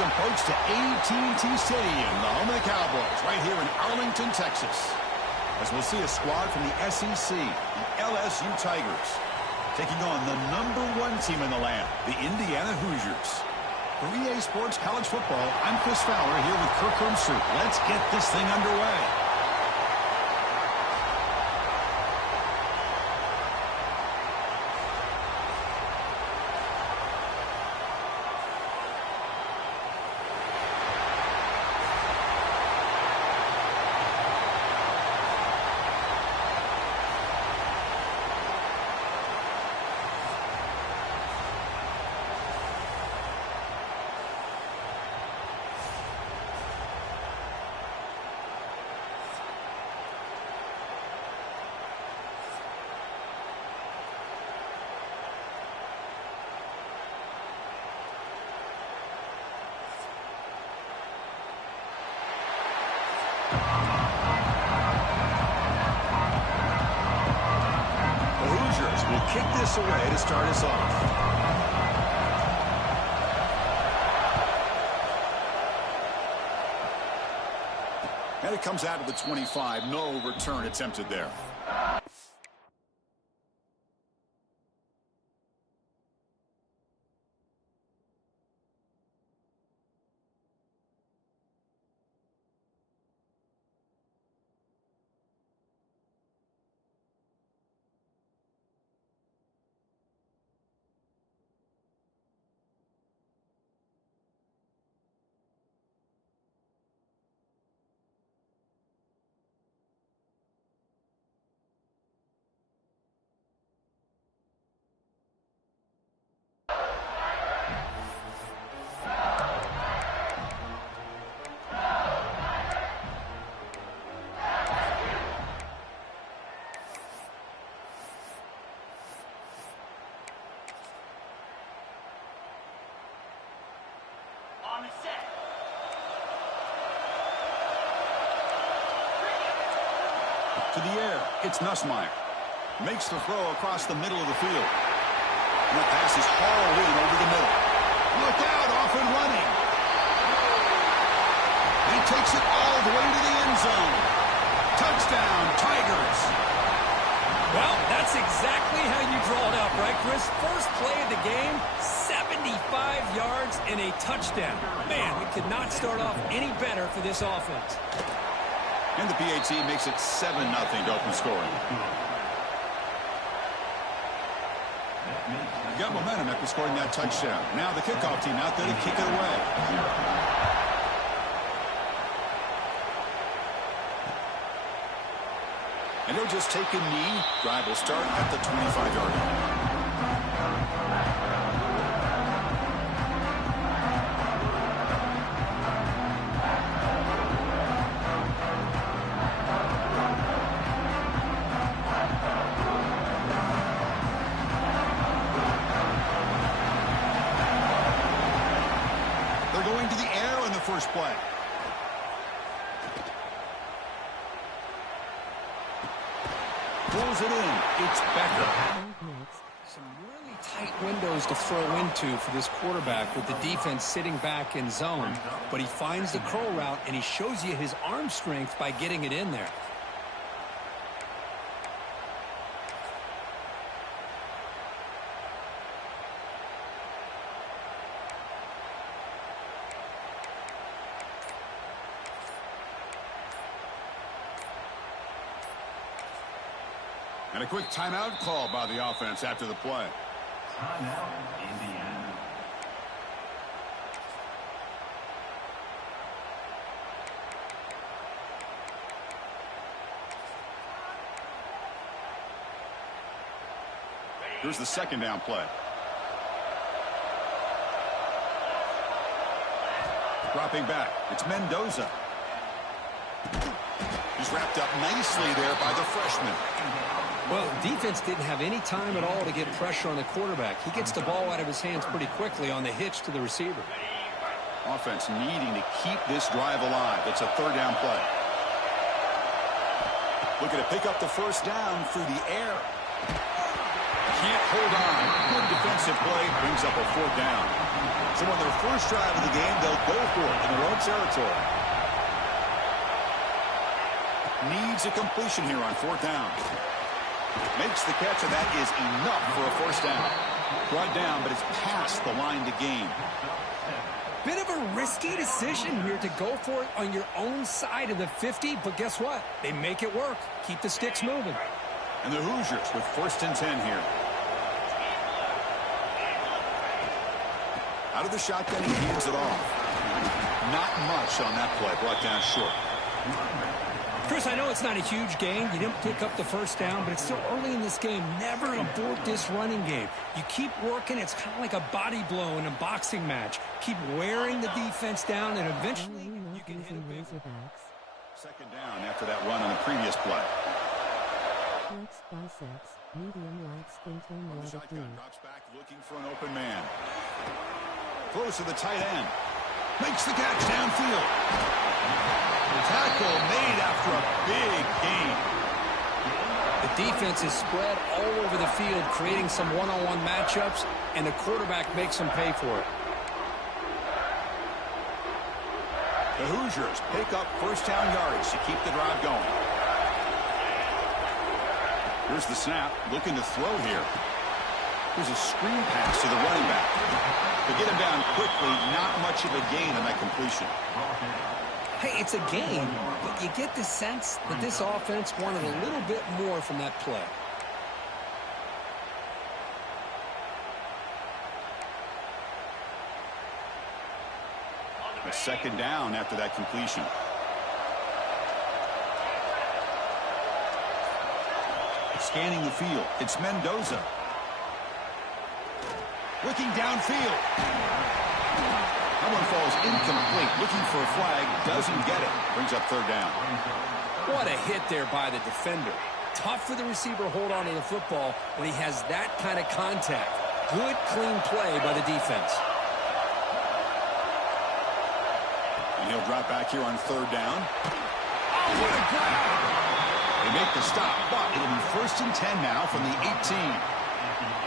welcome folks to AT&T Stadium, the home of the Cowboys, right here in Arlington, Texas. As we'll see a squad from the SEC, the LSU Tigers, taking on the #1 team in the land, the Indiana Hoosiers. For EA Sports College Football, I'm Chris Fowler here with Kirk Herbstreit. Let's get this thing underway. We'll kick this away to start us off. And it comes out of the 25. No return attempted there. To the air, it's Nussmeier. Makes the throw across the middle of the field. And the pass is hauled in over the middle. Look out, off and running. He takes it all the way to the end zone. Touchdown, Tigers. Well, that's exactly how you draw it up, right, Chris? First play of the game, 75 yards and a touchdown. Man, we could not start off any better for this offense. And the PAT makes it 7-0 to open scoring. Got momentum after scoring that touchdown. Now the kickoff team out there to kick it away. And he'll just take a knee. Drive will start at the 25-yard line. First play. Pulls it in. It's Becker. Some really tight windows to throw into for this quarterback with the defense sitting back in zone. But he finds the curl route, and he shows you his arm strength by getting it in there. And a quick timeout called by the offense after the play. Timeout, Indiana. Here's the second down play. Dropping back. It's Mendoza. He's wrapped up nicely there by the freshman. Well, defense didn't have any time at all to get pressure on the quarterback. He gets the ball out of his hands pretty quickly on the hitch to the receiver. Offense needing to keep this drive alive. It's a third down play. Looking to pick up the first down through the air. can't hold on. Good defensive play brings up a 4th down. So on their first drive of the game, they'll go for it in their own territory. Needs a completion here on 4th down. Makes the catch, and that is enough for a 1st down. Brought down, but it's past the line to gain. Bit of a risky decision here to go for it on your own side of the 50, but guess what? They make it work. Keep the sticks moving. And the Hoosiers with 1st and 10 here. Out of the shotgun, he hands it off. Not much on that play, brought down short. Chris, I know it's not a huge gain. You didn't pick up the 1st down, but it's still early in this game. Never abort this running game. You keep working. It's kind of like a body blow in a boxing match. Keep wearing the defense down, and eventually you can hit a big. 2nd down after that run on the previous play. Shotgun drops back looking for an open man. Throws to the tight end. Makes the catch downfield. Tackle made after a big gain. The defense is spread all over the field, creating some one-on-one matchups, and the quarterback makes them pay for it. The Hoosiers pick up 1st down yards to keep the drive going. Here's the snap, looking to throw here. Here's a screen pass to the running back. To get him down quickly, not much of a gain on that completion. Hey, it's a game, but you get the sense that this offense wanted a little bit more from that play. A 2nd down after that completion. Scanning the field, it's Mendoza. Looking downfield. That one falls incomplete. Looking for a flag. Doesn't get it. Brings up 3rd down. What a hit there by the defender. Tough for the receiver to hold on to the football when he has that kind of contact. Good, clean play by the defense. And he'll drop back here on 3rd down. Oh, what a grab! They make the stop, but it'll be 1st and 10 now from the 18.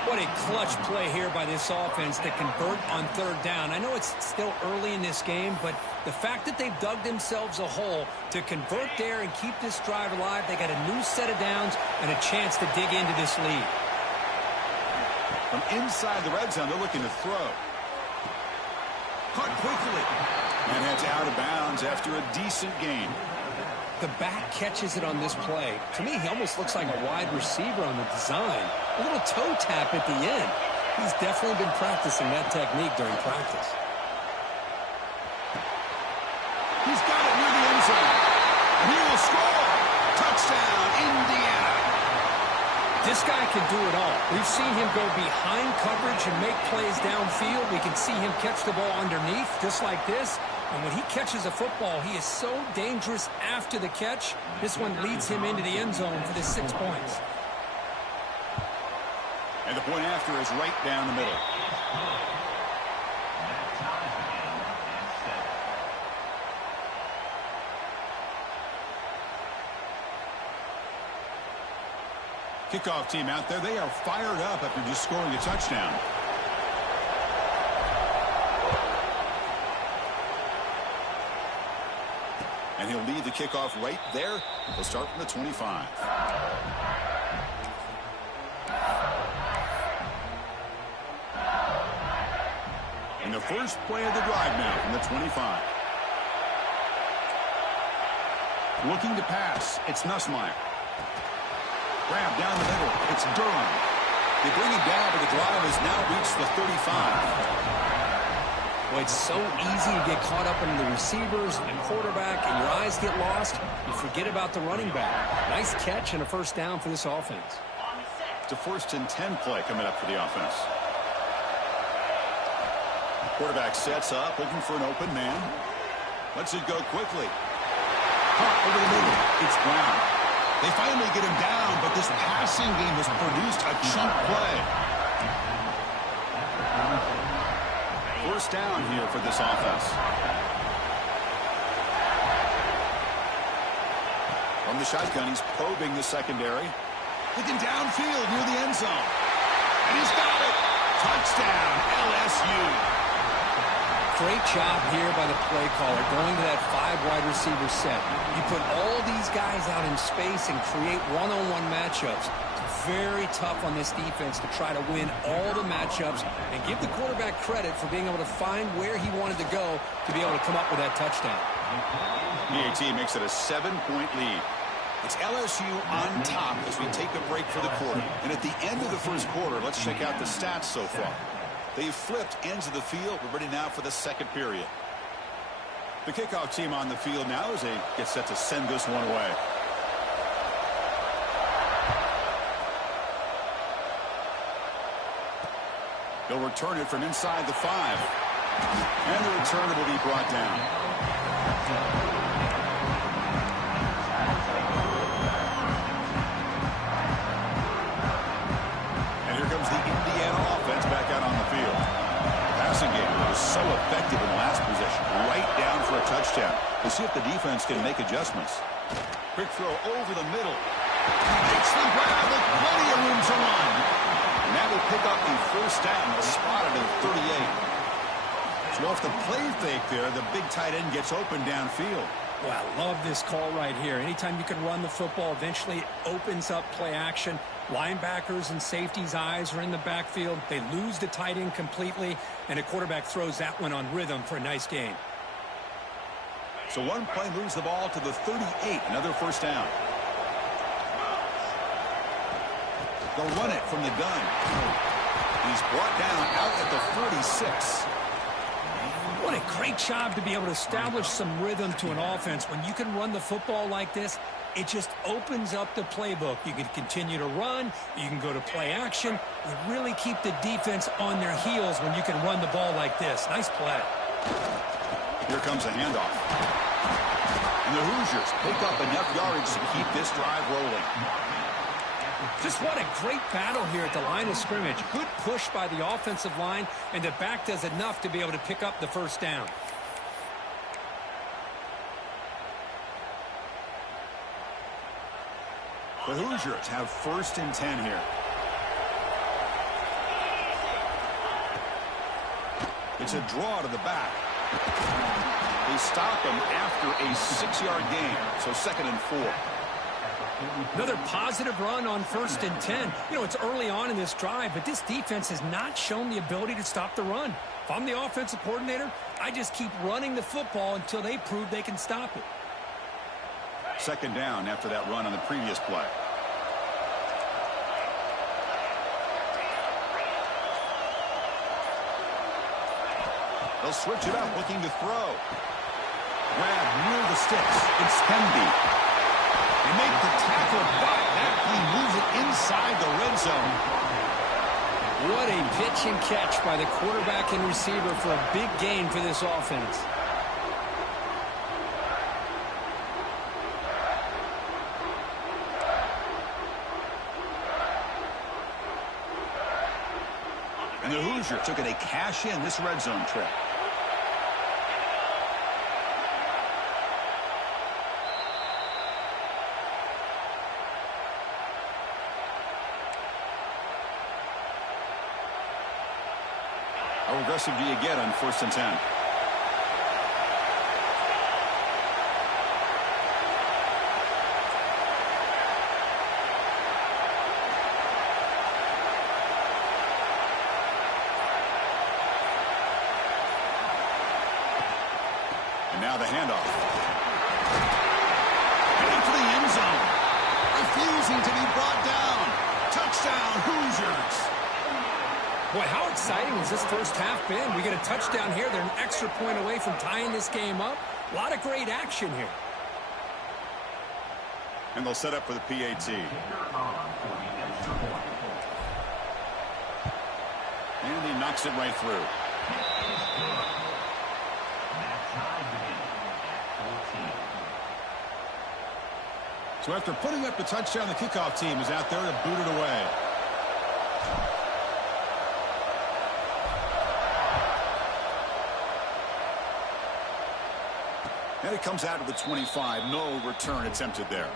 What a clutch play here by this offense to convert on 3rd down. I know it's still early in this game, but the fact that they've dug themselves a hole to convert there and keep this drive alive, they got a new set of downs and a chance to dig into this lead. From inside the red zone, they're looking to throw. Caught quickly. And heads out of bounds after a decent gain. The back catches it on this play. To me, he almost looks like a wide receiver on the design. A little toe tap at the end. He's definitely been practicing that technique during practice. He's got it near the end zone. And he will score. Touchdown, Indiana. This guy can do it all. We've seen him go behind coverage and make plays downfield. We can see him catch the ball underneath, just like this. And when he catches a football, he is so dangerous after the catch. This one leads him into the end zone for the 6 points. And the point after is right down the middle. Kickoff team out there. They are fired up after just scoring a touchdown. And he'll lead the kickoff right there. He'll start from the 25. And the first play of the drive now from the 25. Looking to pass. It's Nussmeier. Grab down the middle. It's Durham. They bring him down, but the drive has now reached the 35. Well, it's so easy to get caught up in the receivers and quarterback, and your eyes get lost. You forget about the running back. Nice catch and a first down for this offense. It's a 1st and 10 play coming up for the offense. Quarterback sets up, looking for an open man. Lets it go quickly. Caught over the middle. It's Brown. They finally get him down, but this passing game has produced a chunk play. First down here for this offense. From the shotgun, he's probing the secondary. Looking downfield near the end zone. And he's got it. Touchdown, LSU. Great job here by the play caller, going to that 5 wide receiver set. You put all these guys out in space and create one-on-one matchups. It's very tough on this defense to try to win all the matchups and give the quarterback credit for being able to find where he wanted to go to be able to come up with that touchdown. PAT makes it a 7-point lead. It's LSU on top as we take a break for the quarter. And at the end of the first quarter, let's check out the stats so far. They've flipped ends of the field. We're ready now for the second period. The kickoff team on the field now as they get set to send this one away. They'll return it from inside the 5. And the returner will be brought down. And here comes the Indiana offense back out on the field. The passing game was so effective in the last possession. Right down for a touchdown. We'll see if the defense can make adjustments. Quick throw over the middle. Makes the grab with plenty of room to run. And that will pick up the first down. Spotted at 38. So off the play fake there, the big tight end gets open downfield. Well, I love this call right here. Anytime you can run the football, eventually it opens up play action. Linebackers and safeties' eyes are in the backfield. They lose the tight end completely, and a quarterback throws that one on rhythm for a nice gain. So one play moves the ball to the 38, another first down. They'll run it from the gun. He's brought down out at the 46. What a great job to be able to establish some rhythm to an offense. When you can run the football like this, it just opens up the playbook. You can continue to run. You can go to play action. You really keep the defense on their heels when you can run the ball like this. Nice play. Here comes a handoff. And the Hoosiers pick up enough yardage to keep this drive rolling. Just what a great battle here at the line of scrimmage. Good push by the offensive line, and the back does enough to be able to pick up the first down. The Hoosiers have 1st and 10 here. It's a draw to the back. They stop him after a 6-yard gain, so 2nd and 4. Another positive run on 1st and 10. You know, it's early on in this drive, but this defense has not shown the ability to stop the run. If I'm the offensive coordinator, I just keep running the football until they prove they can stop it. 2nd down after that run on the previous play. They'll switch it up, looking to throw. Grab near the sticks. It's Spendy. They make the tackle, but that play moves it inside the red zone. What a pitch and catch by the quarterback and receiver for a big gain for this offense. And the Hoosiers took it a cash in this red zone trip. How aggressive do you get on 1st and 10? And now the handoff. Heading for the end zone. Refusing to be brought down. Touchdown, Hoosiers. Boy, how exciting has this first half been? We get a touchdown here. They're an extra point away from tying this game up. A lot of great action here. And they'll set up for the PAT. And he knocks it right through. So after putting up the touchdown, the kickoff team is out there to boot it away. And it comes out to the 25. No return attempted there.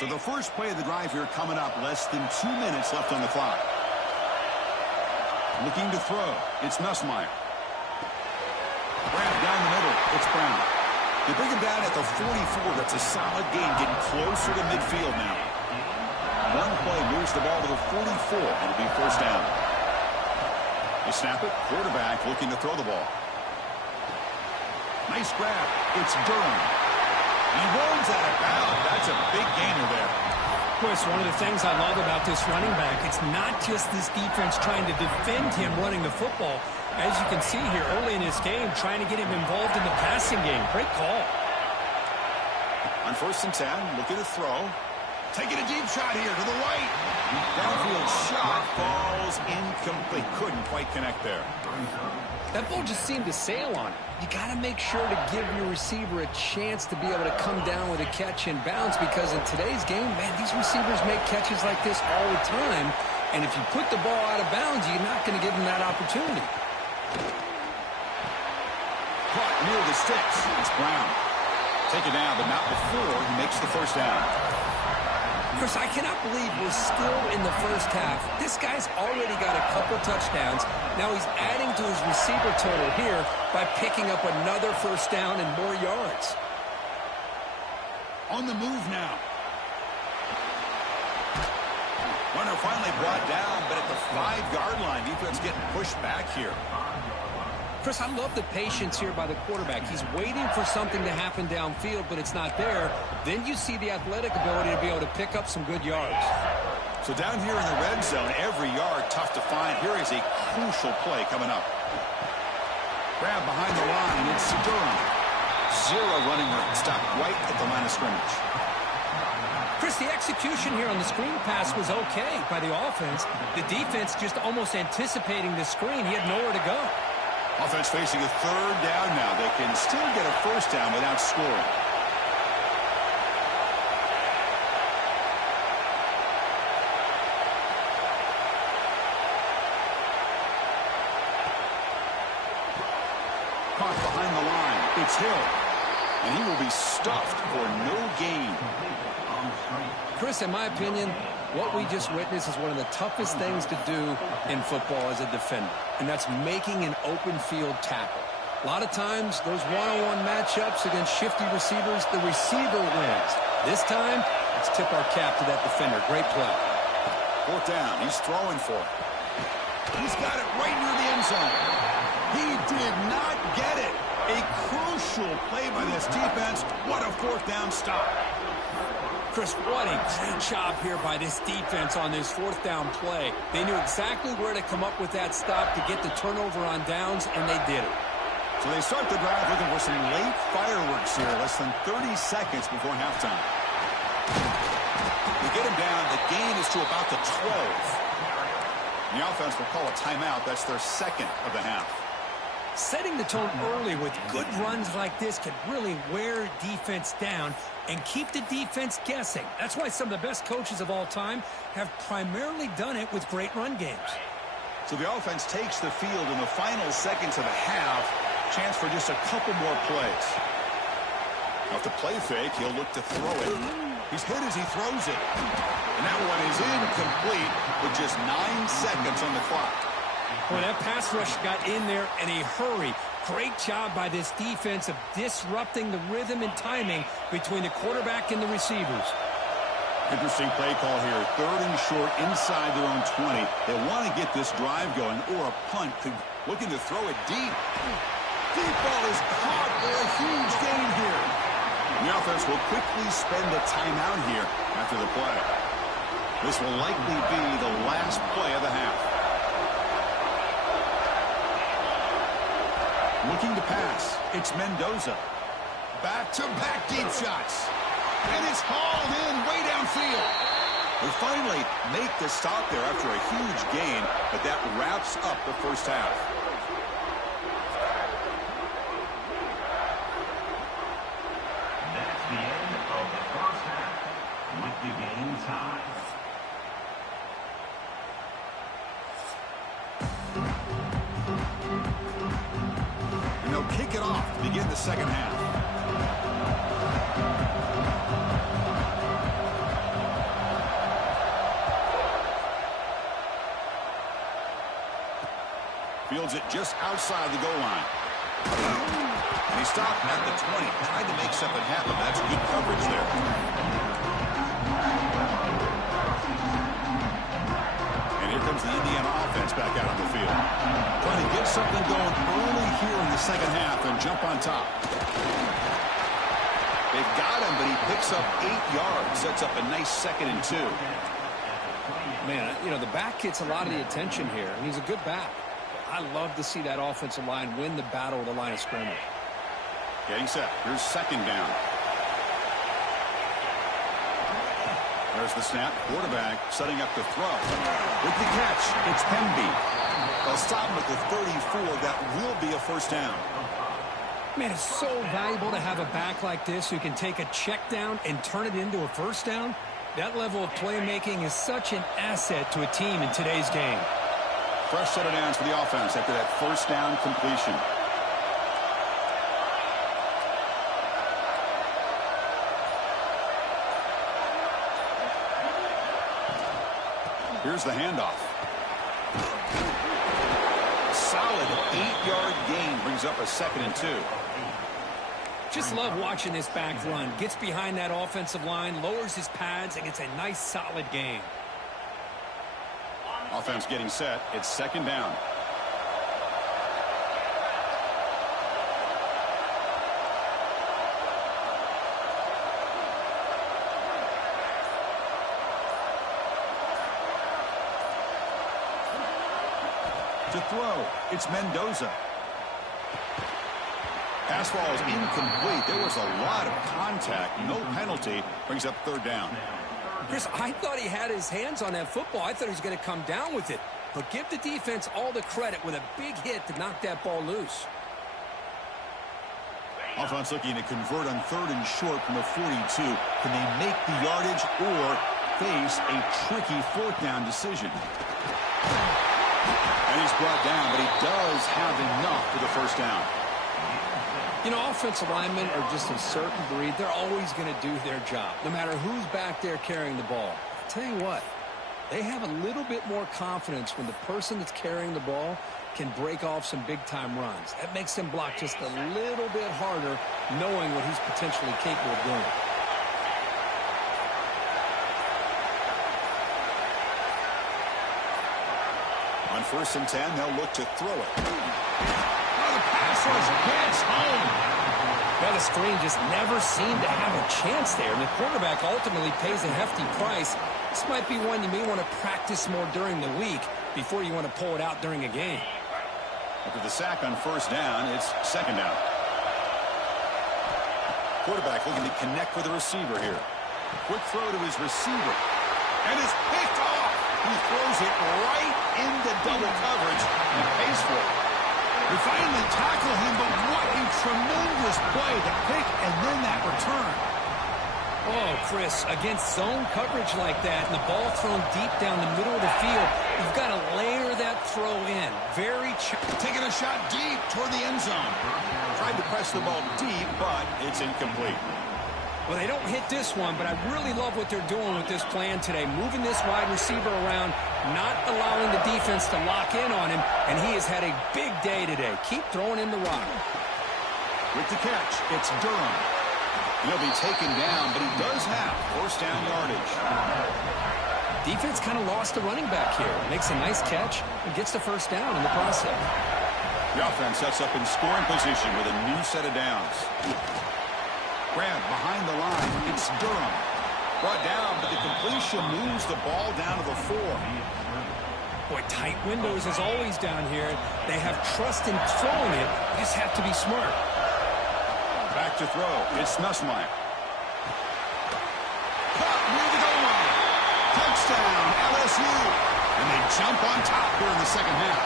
So the first play of the drive here coming up. Less than 2 minutes left on the clock. Looking to throw. It's Nussmeier. Grab down the middle. It's Brown. They bring him down at the 44. That's a solid gain, getting closer to midfield now. One play moves the ball to the 44. It'll be first down. They snap it. Quarterback looking to throw the ball. Nice grab. It's Durham. He runs out of bounds. That's a big gainer there. Chris, one of the things I love about this running back, it's not just this defense trying to defend him running the football. As you can see here early in this game, trying to get him involved in the passing game. Great call. On 1st and 10, looking to throw. Taking a deep shot here to the right. Downfield shot falls incomplete. Couldn't quite connect there. That ball just seemed to sail on it. You got to make sure to give your receiver a chance to be able to come down with a catch and bounce, because in today's game, man, these receivers make catches like this all the time. And if you put the ball out of bounds, you're not going to give them that opportunity. Caught near the sticks. It's Brown. Take it down, but not before he makes the first down. Chris, I cannot believe we're still in the first half. This guy's already got a couple touchdowns. Now he's adding to his receiver total here by picking up another first down and more yards. On the move now. Runner finally brought down, but at the 5-yard line, defense getting pushed back here. Chris, I love the patience here by the quarterback. He's waiting for something to happen downfield, but it's not there. Then you see the athletic ability to be able to pick up some good yards. So down here in the red zone, every yard tough to find. Here is a crucial play coming up. Grab behind the line. It's Durham. Zero running room. Stopped right at the line of scrimmage. Chris, the execution here on the screen pass was okay by the offense. The defense just almost anticipating the screen. He had nowhere to go. Offense facing a 3rd down now. They can still get a first down without scoring. Caught behind the line. It's Hill. And he will be stuffed for no gain. Chris, in my opinion, what we just witnessed is one of the toughest things to do in football as a defender, and that's making an open field tackle. A lot of times, those one-on-one matchups against shifty receivers, the receiver wins. This time, let's tip our cap to that defender. Great play. 4th down. He's throwing for it. He's got it right near the end zone. He did not get it. A crucial play by this defense. What a 4th down stop. Chris, what a great job here by this defense on this 4th down play. They knew exactly where to come up with that stop to get the turnover on downs, and they did it. So they start the drive looking for some late fireworks here. Less than 30 seconds before halftime. They get him down. The gain is to about the 12. The offense will call a timeout. That's their 2nd of the half. Setting the tone early with good runs like this can really wear defense down and keep the defense guessing. That's why some of the best coaches of all time have primarily done it with great run games. So the offense takes the field in the final seconds of the half. Chance for just a couple more plays. Off the play fake, he'll look to throw it. He's hit as he throws it. And that one is incomplete with just 9 seconds on the clock. Well, that pass rush got in there in a hurry. Great job by this defense of disrupting the rhythm and timing between the quarterback and the receivers. Interesting play call here. 3rd and short inside their own 20. They want to get this drive going, or a punt. Looking to throw it deep. Deep ball is caught for a huge gain here. The offense will quickly spend a timeout here after the play. This will likely be the last play of the half. Looking to pass. It's Mendoza. Back-to-back deep shots. And it's hauled in way downfield. They finally make the stop there after a huge gain, but that wraps up the first half. That's the end of the first half with the game tied. And they'll kick it off to begin the second half. Fields it just outside the goal line. And he stopped at the 20. Tried to make something happen. That's good coverage there. And here comes the Indiana offense back out on the field. Trying to get something going early here in the second half and jump on top. They've got him, but he picks up 8 yards. Sets up a nice 2nd and 2. Man, you know, the back gets a lot of the attention here, and he's a good back. I love to see that offensive line win the battle at the line of scrimmage. Getting set. Here's 2nd down. There's the snap. Quarterback setting up the throw. With the catch, it's Pemby. They'll stop him at the 34. That will be a 1st down. Man, it's so valuable to have a back like this who can take a check down and turn it into a 1st down. That level of playmaking is such an asset to a team in today's game. Fresh set of downs for the offense after that 1st down completion. Here's the handoff. Solid 8-yard gain brings up a 2nd and 2. Just love watching this back run. Gets behind that offensive line, lowers his pads, and gets a nice solid gain. Offense getting set. It's 2nd down. To throw, it's Mendoza. Pass ball is incomplete. There was a lot of contact. No penalty. Brings up 3rd down. Chris, I thought he had his hands on that football. I thought he was going to come down with it. But give the defense all the credit with a big hit to knock that ball loose. Offense looking to convert on 3rd and short from the 42. Can they make the yardage or face a tricky 4th down decision? And he's brought down, but he does have enough for the 1st down. You know, offensive linemen are just a certain breed. They're always going to do their job, no matter who's back there carrying the ball. I tell you what, they have a little bit more confidence when the person that's carrying the ball can break off some big-time runs. That makes them block just a little bit harder, knowing what he's potentially capable of doing. On 1st and 10, they'll look to throw it. The pass rush gets home. Well, the screen just never seemed to have a chance there, and the quarterback ultimately pays a hefty price. This might be one you may want to practice more during the week before you want to pull it out during a game. After the sack on 1st down, it's 2nd down. Quarterback looking to connect with the receiver here. Quick throw to his receiver. And it's picked off. He throws it right into double coverage and pays for it. We finally tackle him, but what a tremendous play. The pick and then that return. Oh, Chris, against zone coverage like that and the ball thrown deep down the middle of the field, you've got to layer that throw in. Taking a shot deep toward the end zone. Tried to press the ball deep, but it's incomplete. Well, they don't hit this one, but I really love what they're doing with this plan today. Moving this wide receiver around, not allowing the defense to lock in on him, and he has had a big day today. Keep throwing him the rock. With the catch, it's Durham. He'll be taken down, but he does have 1st down yardage. Defense kind of lost the running back here. Makes a nice catch and gets the 1st down in the process. The offense sets up in scoring position with a new set of downs. Grab behind the line. It's Durham. Brought down, but the completion moves the ball down to the 4. Boy, tight windows as always down here. They have trust in throwing it. You just have to be smart. Back to throw. It's Nussmeier. Caught near the goal line. Touchdown, LSU. And they jump on top here in the second half.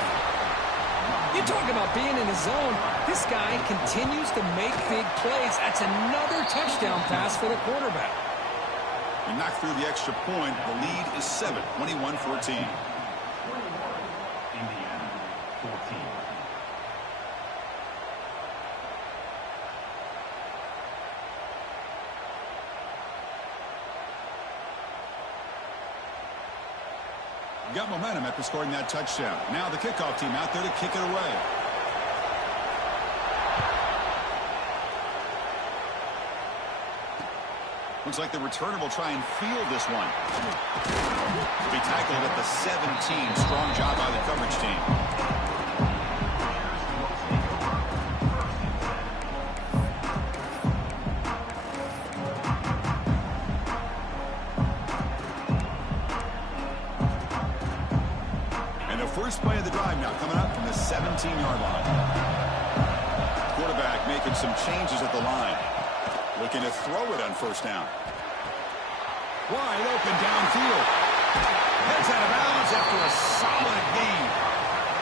You talk about being in the zone. This guy continues to make big plays. That's another touchdown pass for the quarterback. He knocked through the extra point. The lead is 7, 21-14. Indiana 14. Got momentum after scoring that touchdown. Now the kickoff team out there to kick it away. Looks like the returner will try and field this one. Be tackled at the 17. Strong job by the coverage team. And the first play of the drive now coming up from the 17-yard line. Quarterback making some changes at the line. Looking to throw it on first down. Wide open downfield. Heads out of bounds after a solid gain.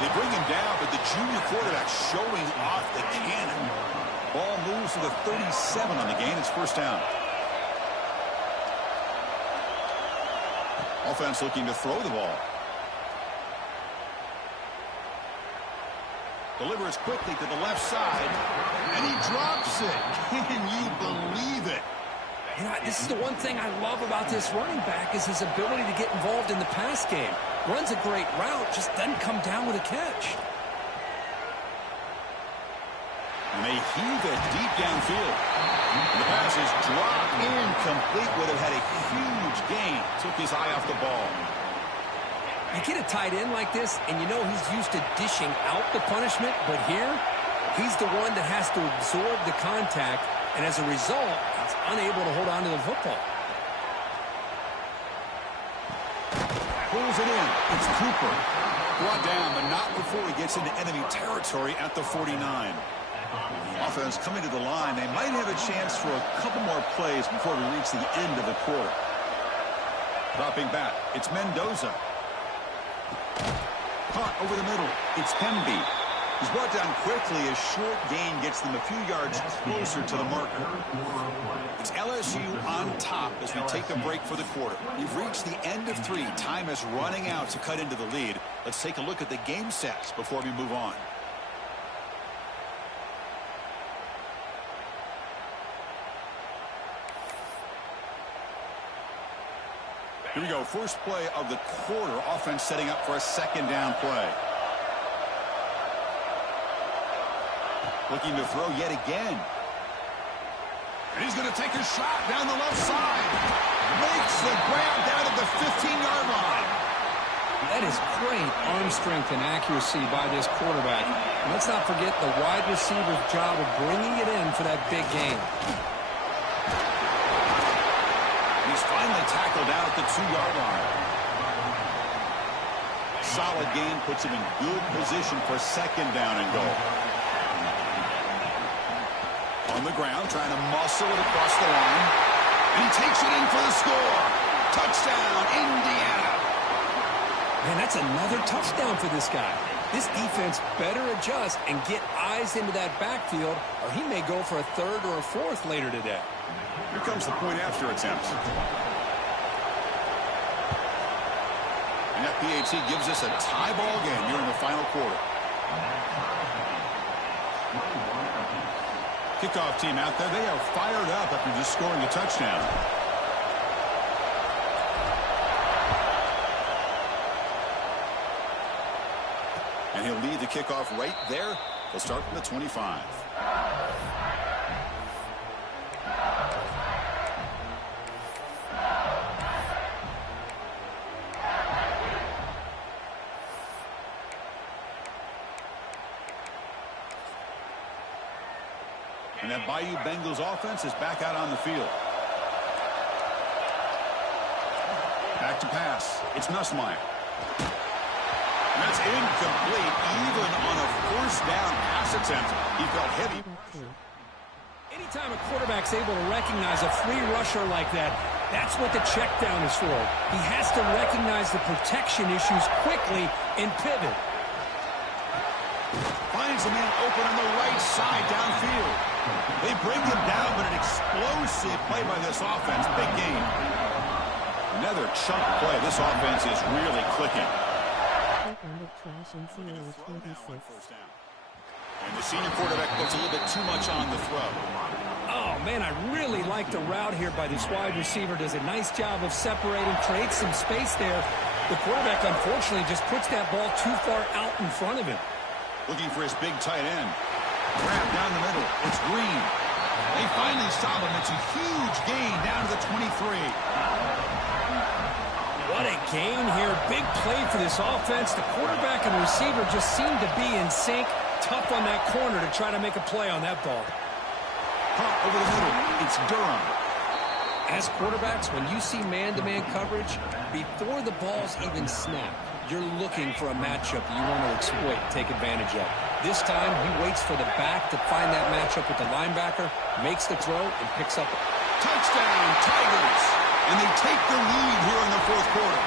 They bring him down, but the junior quarterback showing off the cannon. Ball moves to the 37 on the gain. It's first down. Offense looking to throw the ball. Delivers quickly to the left side, and he drops it. Can you believe it? You know, this is the one thing I love about this running back is his ability to get involved in the pass game. Runs a great route, just doesn't come down with a catch. And they heave it deep downfield. The pass is dropped incomplete. Would have had a huge gain. Took his eye off the ball. You get a tight end like this, and you know he's used to dishing out the punishment, but here, he's the one that has to absorb the contact, and as a result, he's unable to hold on to the football. Pulls it in. It's Cooper. Brought down, but not before he gets into enemy territory at the 49. Offense coming to the line. They might have a chance for a couple more plays before we reach the end of the quarter. Dropping back. It's Mendoza. Caught over the middle. It's Hemby. He's brought down quickly. A short gain gets them a few yards closer to the marker. It's LSU on top as we take a break for the quarter. We've reached the end of 3. Time is running out to cut into the lead. Let's take a look at the game sets before we move on. Here we go. First play of the quarter. Offense setting up for a second down play. Looking to throw yet again. And he's going to take a shot down the left side. Makes the grab down at the 15-yard line. That is great arm strength and accuracy by this quarterback. And let's not forget the wide receiver's job of bringing it in for that big gain. He's finally tackled out at the 2-yard line. Solid gain puts him in good position for second down and goal. On the ground, trying to muscle it across the line. And he takes it in for the score. Touchdown, Indiana. Man, that's another touchdown for this guy. This defense better adjust and get eyes into that backfield, or he may go for a third or a fourth later today. Here comes the point after attempt. And that PAT gives us a tie ball game here in the final quarter. Kickoff team out there. They are fired up after just scoring a touchdown. And he'll lead the kickoff right there. They'll start from the 25. And that Bayou Bengals offense is back out on the field. Back to pass. It's Nussmeier. And that's incomplete. Even on a first down pass attempt, he felt heavy. Anytime a quarterback's able to recognize a free rusher like that, that's what the check down is for. He has to recognize the protection issues quickly and pivot. Finds the man open on the right side downfield. They bring him down, but an explosive play by this offense. Big gain. Another chunk play. This offense is really clicking. And the senior quarterback puts a little bit too much on the throw. Oh, man, I really like the route here by this wide receiver. Does a nice job of separating, creates some space there. The quarterback, unfortunately, just puts that ball too far out in front of him. Looking for his big tight end. Grab down the middle. It's Green. They finally stop him. It's a huge gain down to the 23. What a gain here. Big play for this offense. The quarterback and receiver just seem to be in sync. Tough on that corner to try to make a play on that ball. Pop over the middle. It's Durham. As quarterbacks, when you see man-to-man coverage, before the ball's even snapped, you're looking for a matchup you want to exploit, take advantage of. This time, he waits for the back to find that matchup with the linebacker, makes the throw, and picks up. Touchdown, Tigers! And they take the lead here in the fourth quarter.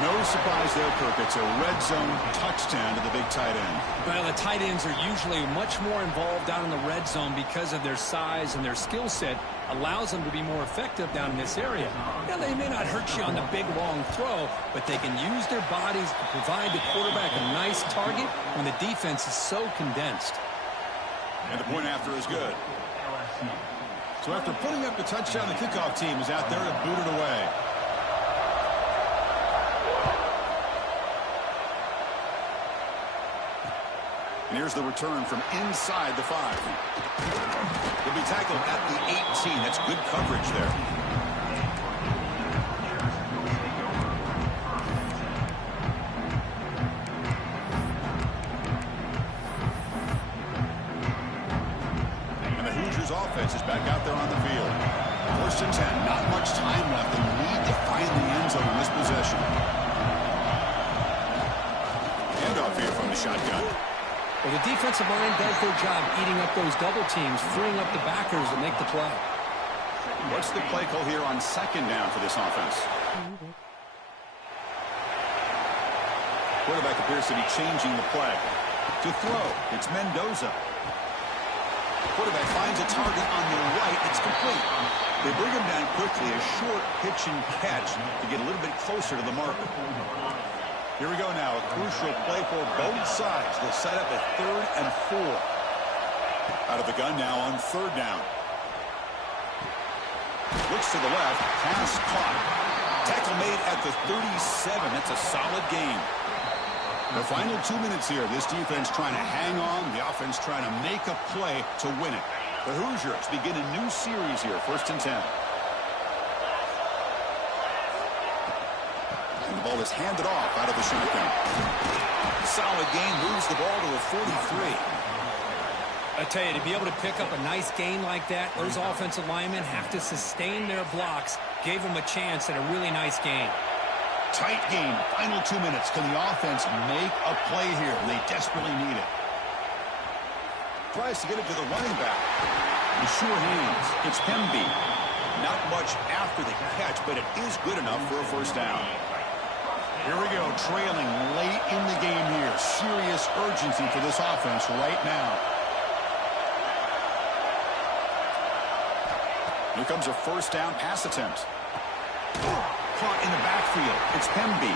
No surprise there, Kirk. It's a red zone touchdown to the big tight end. Well, the tight ends are usually much more involved down in the red zone because of their size and their skill set. Allows them to be more effective down in this area. Now, they may not hurt you on the big, long throw, but they can use their bodies to provide the quarterback a nice target when the defense is so condensed. And the point after is good. So after putting up the touchdown, the kickoff team is out there to boot it away. And here's the return from inside the 5. He'll be tackled at the 18. That's good coverage there. And the Hoosiers offense is back out there on the field. First and 10. Not much time left. They need to find the end zone in this possession. Handoff here from the shotgun. Well, the defensive line does their job eating up those double teams, freeing up the backers to make the play. What's the play call here on second down for this offense? Quarterback appears to be changing the play. To throw, it's Mendoza. Quarterback finds a target on the right. It's complete. They bring him down quickly, a short pitch and catch to get a little bit closer to the marker. Here we go now, a crucial play for both sides. They'll set up a 3rd and 4. Out of the gun now on 3rd down. Looks to the left, pass caught. Tackle made at the 37. That's a solid gain. The final 2 minutes here. This defense trying to hang on. The offense trying to make a play to win it. The Hoosiers begin a new series here, 1st and 10. The ball is handed off out of the shotgun. Solid gain, moves the ball to a 43. I tell you, to be able to pick up a nice gain like that, those offensive linemen have to sustain their blocks. Gave them a chance at a really nice gain. Tight game, final 2 minutes. Can the offense make a play here? They desperately need it. Tries to get it to the running back. With sure hands, it's Pemby. Not much after the catch, but it is good enough for a 1st down. Here we go, trailing late in the game here. Serious urgency for this offense right now. Here comes a 1st down pass attempt. Caught in the backfield. It's Pemby.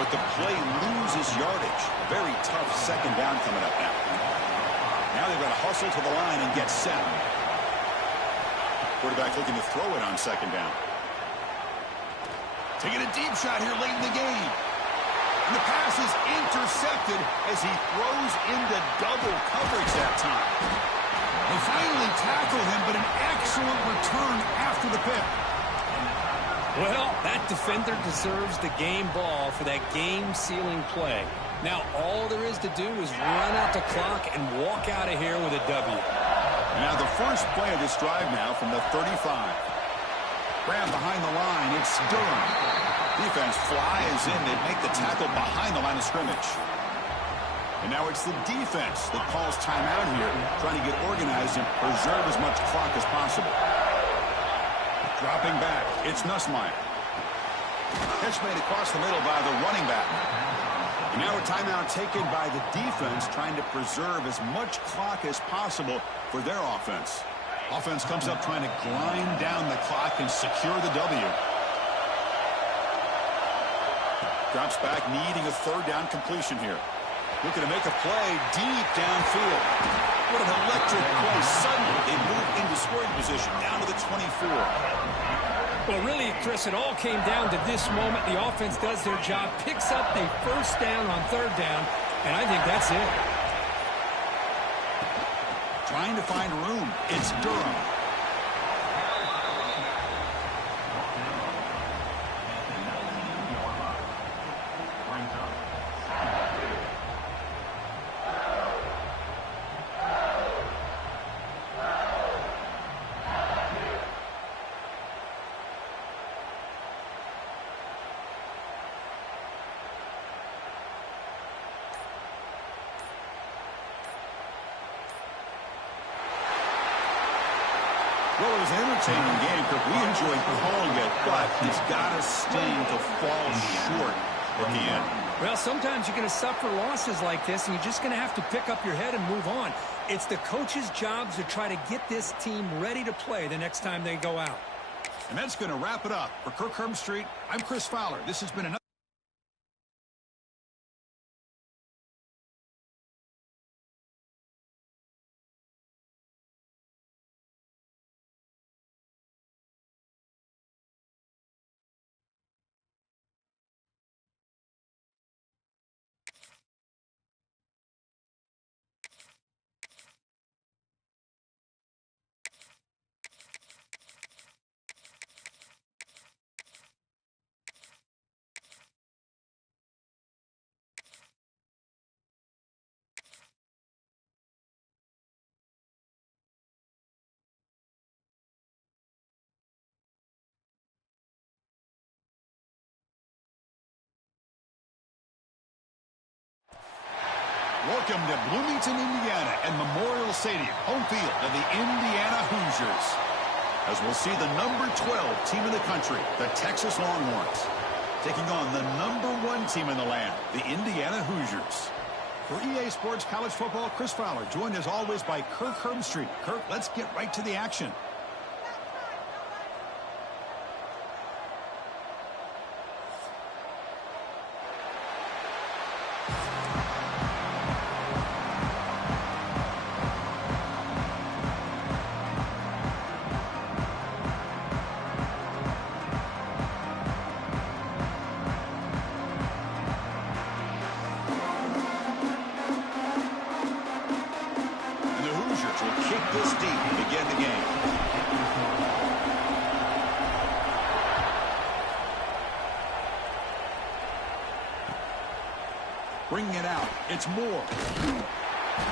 But the play loses yardage. Very tough 2nd down coming up now. Now they've got to hustle to the line and get set. Quarterback looking to throw it on 2nd down. Taking a deep shot here late in the game. And the pass is intercepted as he throws into double coverage that time. They finally tackle him, but an excellent return after the pick. Well, that defender deserves the game ball for that game-sealing play. Now, all there is to do is run out the clock and walk out of here with a W. Now, the first play of this drive now from the 35. Grab behind the line. It's Durham. Defense flies in. They make the tackle behind the line of scrimmage. And now it's the defense that calls timeout here, trying to get organized and preserve as much clock as possible. Dropping back, it's Nussmeier. Catch made across the middle by the running back. And now a timeout taken by the defense, trying to preserve as much clock as possible for their offense. Offense comes up trying to grind down the clock and secure the W. Drops back, needing a 3rd down completion here. Looking to make a play deep downfield. What an electric play. Suddenly, they move into scoring position down to the 24. Well, really, Chris, it all came down to this moment. The offense does their job, picks up the first down on third down, and I think that's it. Trying to find room. It's Durham. Well, it was an entertaining game, Kirk. We enjoyed calling it, but it's got to sting to fall short at the end. Well, sometimes you're going to suffer losses like this, and you're just going to have to pick up your head and move on. It's the coach's job to try to get this team ready to play the next time they go out. And that's going to wrap it up. For Kirk Herbstreit, I'm Chris Fowler. This has been another. Welcome to Bloomington, Indiana, and Memorial Stadium, home field of the Indiana Hoosiers. As we'll see the number 12 team in the country, the Texas Longhorns, taking on the number 1 team in the land, the Indiana Hoosiers. For EA Sports College Football, Chris Fowler, joined as always by Kirk Herbstreit. Kirk, let's get right to the action. Will kick this deep to begin the game. Bringing it out. It's Moore.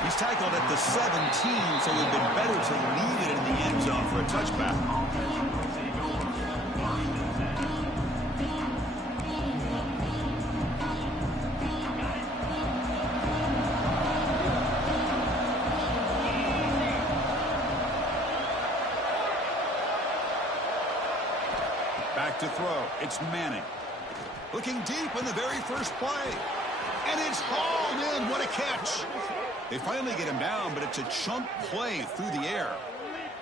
He's tackled at the 17, so it would have been better to leave it in the end zone for a touchback. Back to throw. It's Manning. Looking deep in the very first play. And it's hauled in. What a catch. They finally get him down, but it's a chunk play through the air.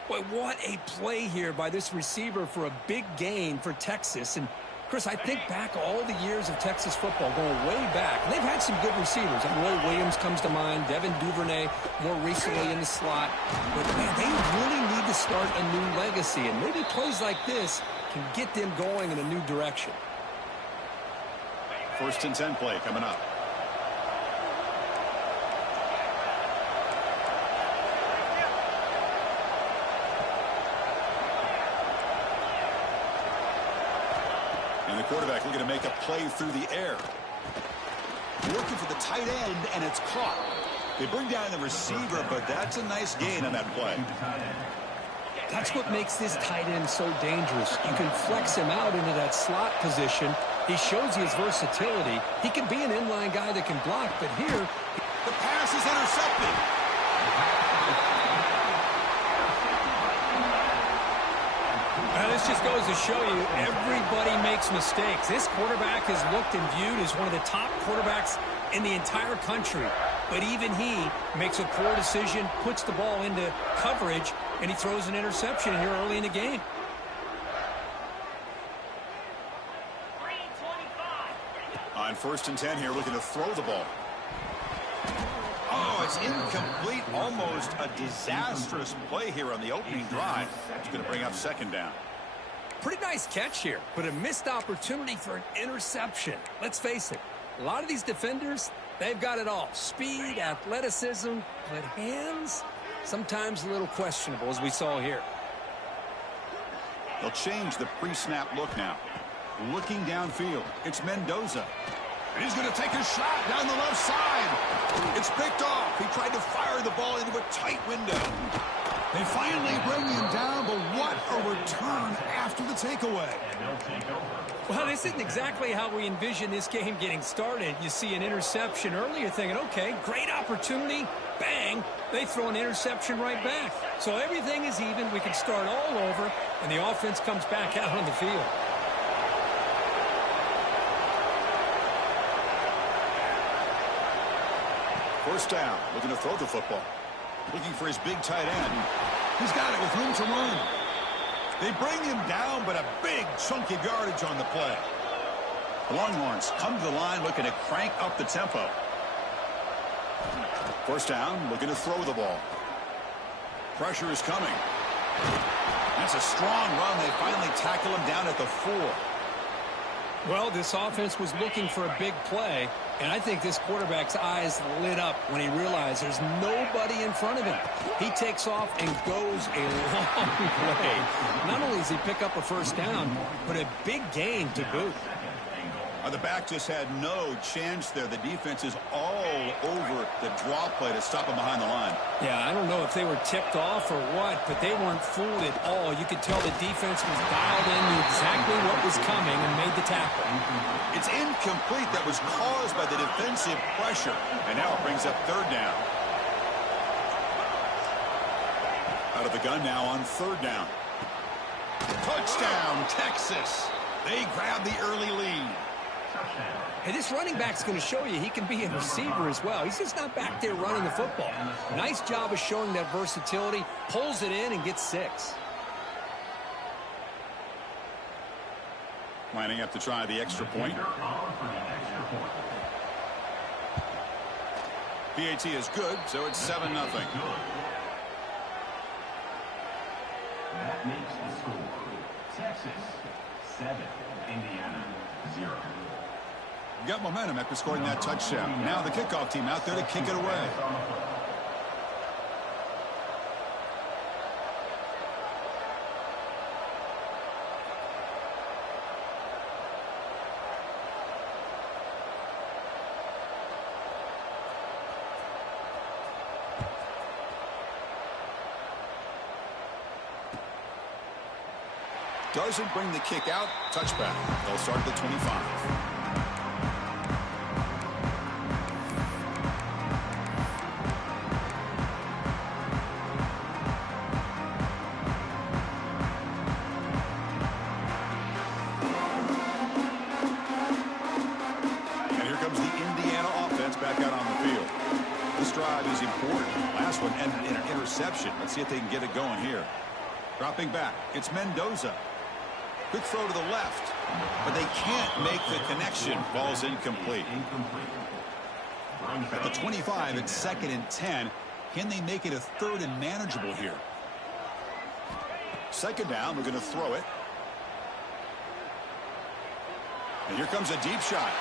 Boy, what a play here by this receiver for a big gain for Texas. And, Chris, I think back all the years of Texas football, going way back. And they've had some good receivers. Roy Williams comes to mind, Devin Duvernay more recently in the slot. But, man, they really need to start a new legacy. And maybe plays like this can get them going in a new direction. 1st and 10 play coming up. And the quarterback looking to make a play through the air. Working for the tight end, and it's caught. They bring down the receiver, but that's a nice gain on that play. That's what makes this tight end so dangerous. You can flex him out into that slot position. He shows you his versatility. He can be an inline guy that can block, but here, the pass is intercepted. This just goes to show you everybody makes mistakes. This quarterback is looked and viewed as one of the top quarterbacks in the entire country. But even he makes a poor decision, puts the ball into coverage, and he throws an interception here early in the game. On 1st and 10 here, looking to throw the ball. Oh, it's incomplete. Almost a disastrous play here on the opening drive. It's going to bring up 2nd down. Pretty nice catch here, but a missed opportunity for an interception. Let's face it, a lot of these defenders, they've got it all. Speed, athleticism, but hands, sometimes a little questionable, as we saw here. They'll change the pre-snap look now. Looking downfield, it's Mendoza. And he's going to take a shot down the left side. It's picked off. He tried to fire the ball into a tight window. They finally bring him down, but what a return after the takeaway. Well, this isn't exactly how we envision this game getting started. You see an interception early, you're thinking, okay, great opportunity. Bang, they throw an interception right back. So everything is even. We can start all over, and the offense comes back out on the field. First down, looking to throw the football. Looking for his big tight end. He's got it with room to run. They bring him down, but a big chunk of yardage on the play. The Longhorns come to the line looking to crank up the tempo. First down, looking to throw the ball. Pressure is coming. That's a strong run. They finally tackle him down at the 4. Well, this offense was looking for a big play, and I think this quarterback's eyes lit up when he realized there's nobody in front of him. He takes off and goes a long way. Not only does he pick up a first down, but a big gain to boot. The back just had no chance there. The defense is all over the draw play to stop him behind the line. Yeah, I don't know if they were tipped off or what, but they weren't fooled at all. You could tell the defense was dialed in, knew exactly what was coming, and made the tackle. It's incomplete. That was caused by the defensive pressure. And now it brings up third down. Out of the gun now on third down. Touchdown, Texas. They grab the early lead. Hey, this running back's going to show you he can be a receiver as well. He's just not back there running the football. Nice job of showing that versatility. Pulls it in and gets 6. Lining up to try the extra point. PAT is good, so it's 7-0. That makes the score Texas 7, Indiana 0. Got momentum after scoring that touchdown. Now the kickoff team out there to kick it away. Doesn't bring the kick out. Touchback. They'll start at the 25. Is important. Last one ended in an interception. Let's see if they can get it going here. Dropping back. It's Mendoza. Quick throw to the left. But they can't make the connection. Ball's incomplete. At the 25, it's 2nd and 10. Can they make it a 3rd and manageable here? 2nd down. We're going to throw it. And here comes a deep shot.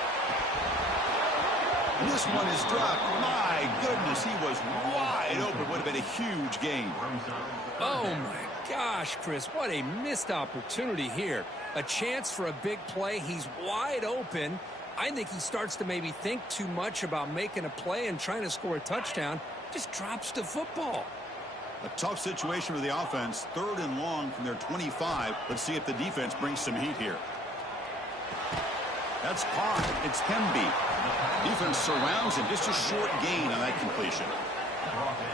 And this one is dropped. My goodness, he was wide open. Would have been a huge gain. Oh, my gosh, Chris, what a missed opportunity here. A chance for a big play. He's wide open. I think he starts to maybe think too much about making a play and trying to score a touchdown. Just drops the football. A tough situation for the offense. 3rd and long from their 25. Let's see if the defense brings some heat here. That's caught. It's Hemby. Defense surrounds him. Just a short gain on that completion.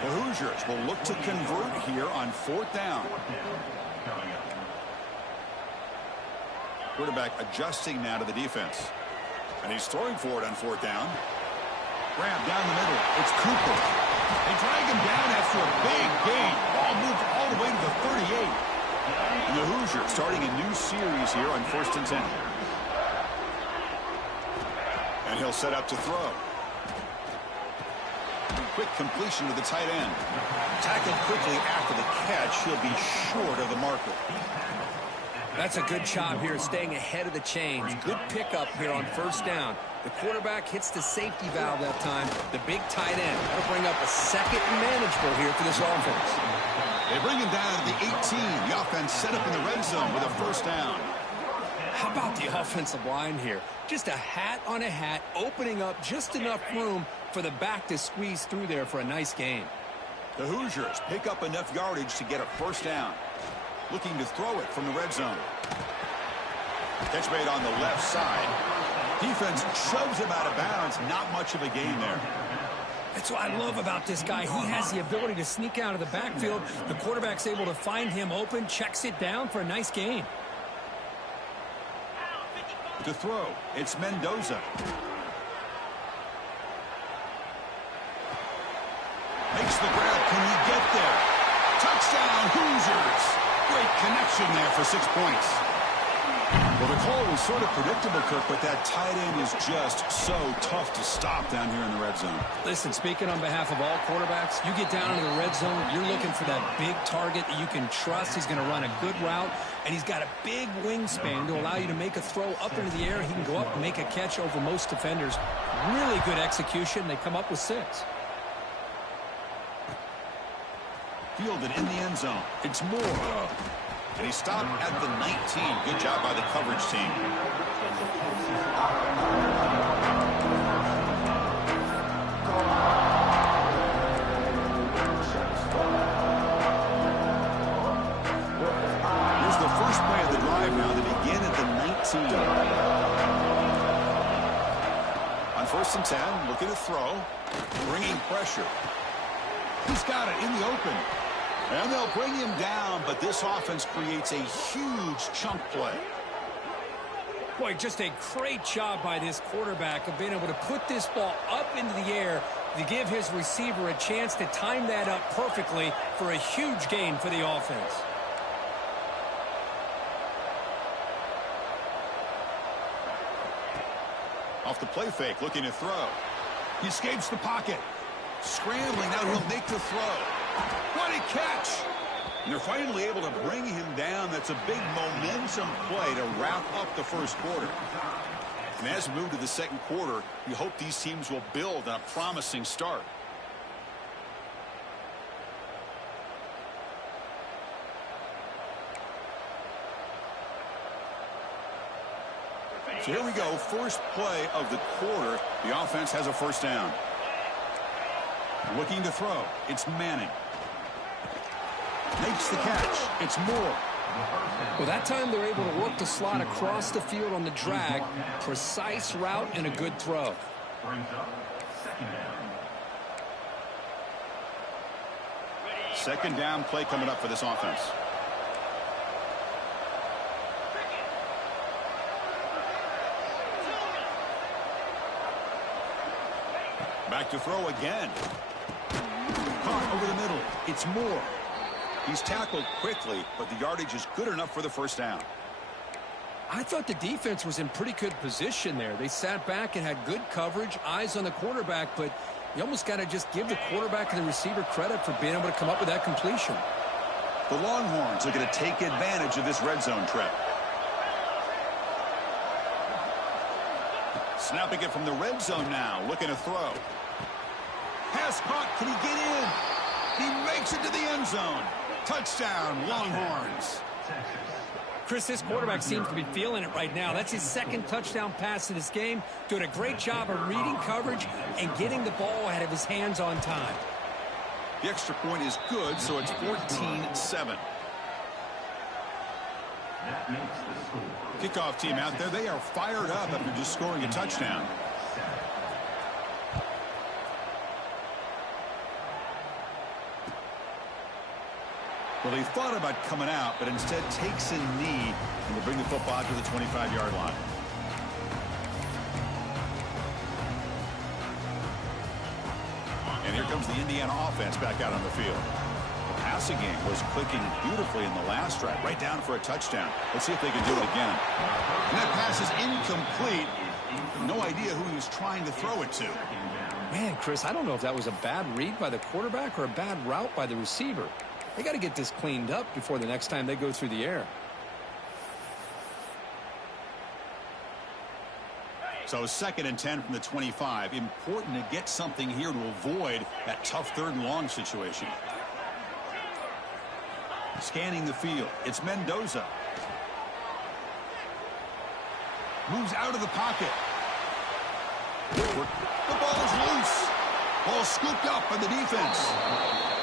The Hoosiers will look to convert here on 4th down. Quarterback adjusting now to the defense. And he's throwing for it on 4th down. Grab down the middle. It's Cooper. They drag him down after a big gain. Ball moved all the way to the 38. And the Hoosiers starting a new series here on 1st and 10. And he'll set up to throw. Quick completion to the tight end. Tackled quickly after the catch. He'll be short of the marker. That's a good job here staying ahead of the chains. Good pickup here on first down. The quarterback hits the safety valve that time. The big tight end. That'll bring up a second and manageable here for this offense. They bring him down to the 18. The offense set up in the red zone with a first down. How about the offensive line here? Just a hat on a hat, opening up just enough room for the back to squeeze through there for a nice gain. The Hoosiers pick up enough yardage to get a first down. Looking to throw it from the red zone. Catch made on the left side. Defense shoves him out of bounds. Not much of a gain there. That's what I love about this guy. He has the ability to sneak out of the backfield. The quarterback's able to find him open, checks it down for a nice gain. To throw, it's Mendoza. Makes the grab. Can he get there? Touchdown, Hoosiers. Great connection there for 6 points. Well, the call was sort of predictable, Kirk, but that tight end is just so tough to stop down here in the red zone. Listen, speaking on behalf of all quarterbacks, you get down into the red zone, you're looking for that big target that you can trust. He's going to run a good route, and he's got a big wingspan to allow you to make a throw up into the air. He can go up and make a catch over most defenders. Really good execution. They come up with 6. Fielded in the end zone. It's Moore. And he stopped at the 19. Good job by the coverage team. Here's the first play of the drive now. They begin at the 19. On 1st and 10, looking to throw. Bringing pressure. He's got it in the open. And they'll bring him down, but this offense creates a huge chunk play. Boy, just a great job by this quarterback of being able to put this ball up into the air to give his receiver a chance to time that up perfectly for a huge gain for the offense. Off the play fake, looking to throw. He escapes the pocket. Scrambling, now he'll make the throw. What a catch! And they're finally able to bring him down. That's a big momentum play to wrap up the first quarter. And as we move to the second quarter, we hope these teams will build on a promising start. So here we go, first play of the quarter. The offense has a first down. Looking to throw. It's Manning. Makes the catch. It's Moore. Well, that time they're able to work the slot across the field on the drag. Precise route and a good throw. Brings up second down. Second down play coming up for this offense. Back to throw again. Caught over the middle. It's Moore. He's tackled quickly, but the yardage is good enough for the first down. I thought the defense was in pretty good position there. They sat back and had good coverage, eyes on the quarterback, but you almost got to just give the quarterback and the receiver credit for being able to come up with that completion. The Longhorns are going to take advantage of this red zone trip. Snapping it from the red zone now, looking to throw. Pass caught, can he get in? He makes it to the end zone. Touchdown, Longhorns. Chris, this quarterback seems to be feeling it right now. That's his second touchdown pass in this game. Doing a great job of reading coverage and getting the ball out of his hands on time. The extra point is good, so it's 14-7. That makes the score. Kickoff team out there, they are fired up after just scoring a touchdown. Well, he thought about coming out, but instead takes a knee and will bring the football to the 25-yard line. And here comes the Indiana offense back out on the field. The passing game was clicking beautifully in the last drive, right down for a touchdown. Let's see if they can do it again. And that pass is incomplete. No idea who he was trying to throw it to. Man, Chris, I don't know if that was a bad read by the quarterback or a bad route by the receiver. They got to get this cleaned up before the next time they go through the air. So 2nd and 10 from the 25. Important to get something here to avoid that tough 3rd and long situation. Scanning the field. It's Mendoza. Moves out of the pocket. The ball's loose. Ball scooped up by the defense.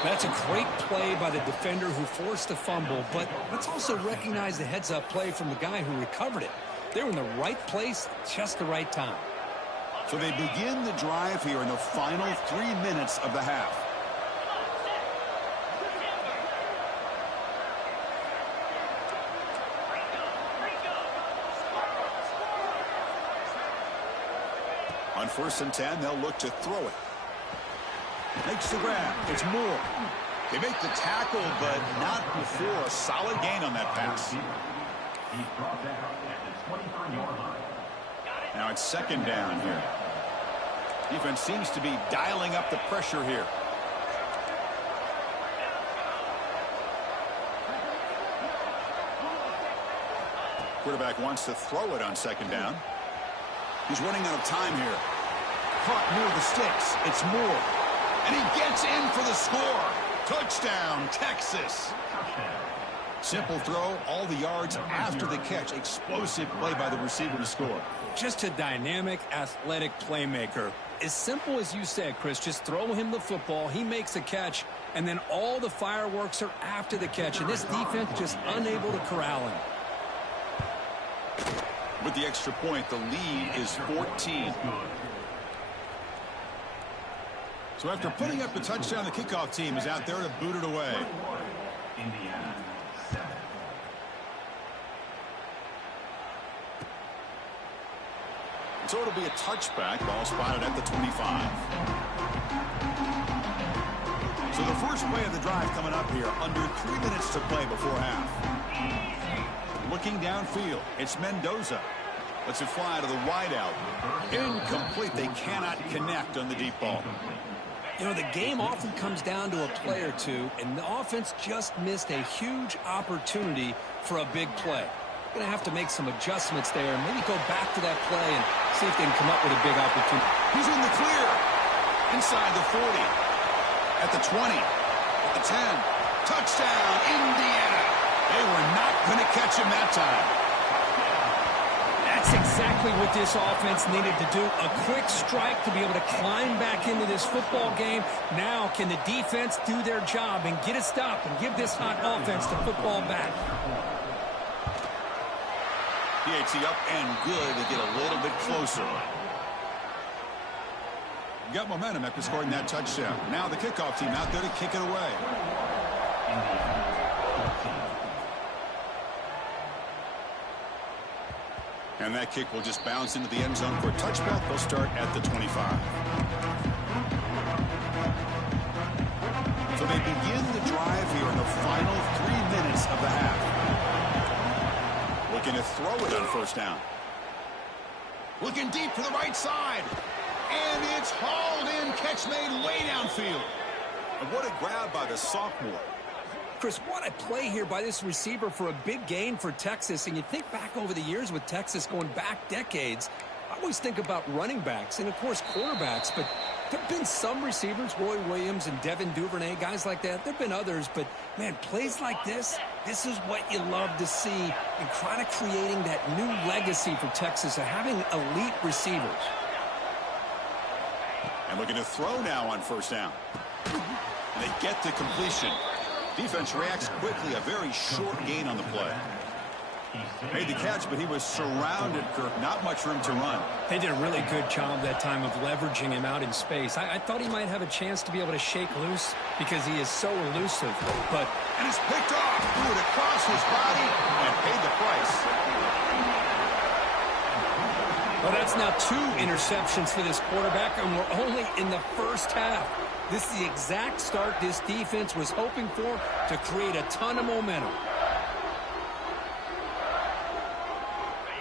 That's a great play by the defender who forced a fumble, but let's also recognize the heads-up play from the guy who recovered it. They were in the right place, just the right time. So they begin the drive here in the final 3 minutes of the half. On 1st and 10, they'll look to throw it. Makes the grab. It's Moore. They make the tackle, but not before a solid gain on that pass. He's brought down at the 23-yard line. Now it's 2nd down here. Defense seems to be dialing up the pressure here. Quarterback wants to throw it on 2nd down. He's running out of time here. Caught near the sticks. It's Moore. And he gets in for the score. Touchdown, Texas. Simple throw, all the yards after the catch. Explosive play by the receiver to score. Just a dynamic, athletic playmaker. As simple as you said, Chris, just throw him the football, he makes a catch, and then all the fireworks are after the catch. And this defense just unable to corral him. With the extra point, the lead is 14. So after putting up the touchdown, the kickoff team is out there to boot it away. Indiana, 7. So it'll be a touchback. Ball spotted at the 25. So the first play of the drive coming up here. Under 3 minutes to play before half. Looking downfield. It's Mendoza. Lets it fly to the wideout. Incomplete. They cannot connect on the deep ball. You know, the game often comes down to a play or two, and the offense just missed a huge opportunity for a big play. Going to have to make some adjustments there and maybe go back to that play and see if they can come up with a big opportunity. He's in the clear. Inside the 40. At the 20. At the 10. Touchdown, Indiana. They were not going to catch him that time. That's exactly what this offense needed to do. A quick strike to be able to climb back into this football game. Now can the defense do their job and get a stop and give this hot offense the football back? PAT up and good to get a little bit closer. Got momentum after scoring that touchdown. Now the kickoff team out there to kick it away. And that kick will just bounce into the end zone for a touchback. They'll start at the 25. So they begin the drive here in the final 3 minutes of the half. Looking to throw it on 1st down. Looking deep to the right side. And it's hauled in. Catch made way downfield. And what a grab by the sophomore. Chris, what a play here by this receiver for a big gain for Texas. And you think back over the years with Texas going back decades, I always think about running backs and, of course, quarterbacks. But there have been some receivers, Roy Williams and Devin Duvernay, guys like that. There have been others. But, man, plays like this is what you love to see in kind of creating that new legacy for Texas of having elite receivers. And looking to throw now on 1st down. And they get the completion. Defense reacts quickly. A very short gain on the play. Made the catch, but he was surrounded, Kirk. Not much room to run. They did a really good job that time of leveraging him out in space. I thought he might have a chance to be able to shake loose because he is so elusive. And it's picked off. Threw it across his body and paid the price. Well, that's now 2 interceptions for this quarterback, and we're only in the first half. This is the exact start this defense was hoping for to create a ton of momentum.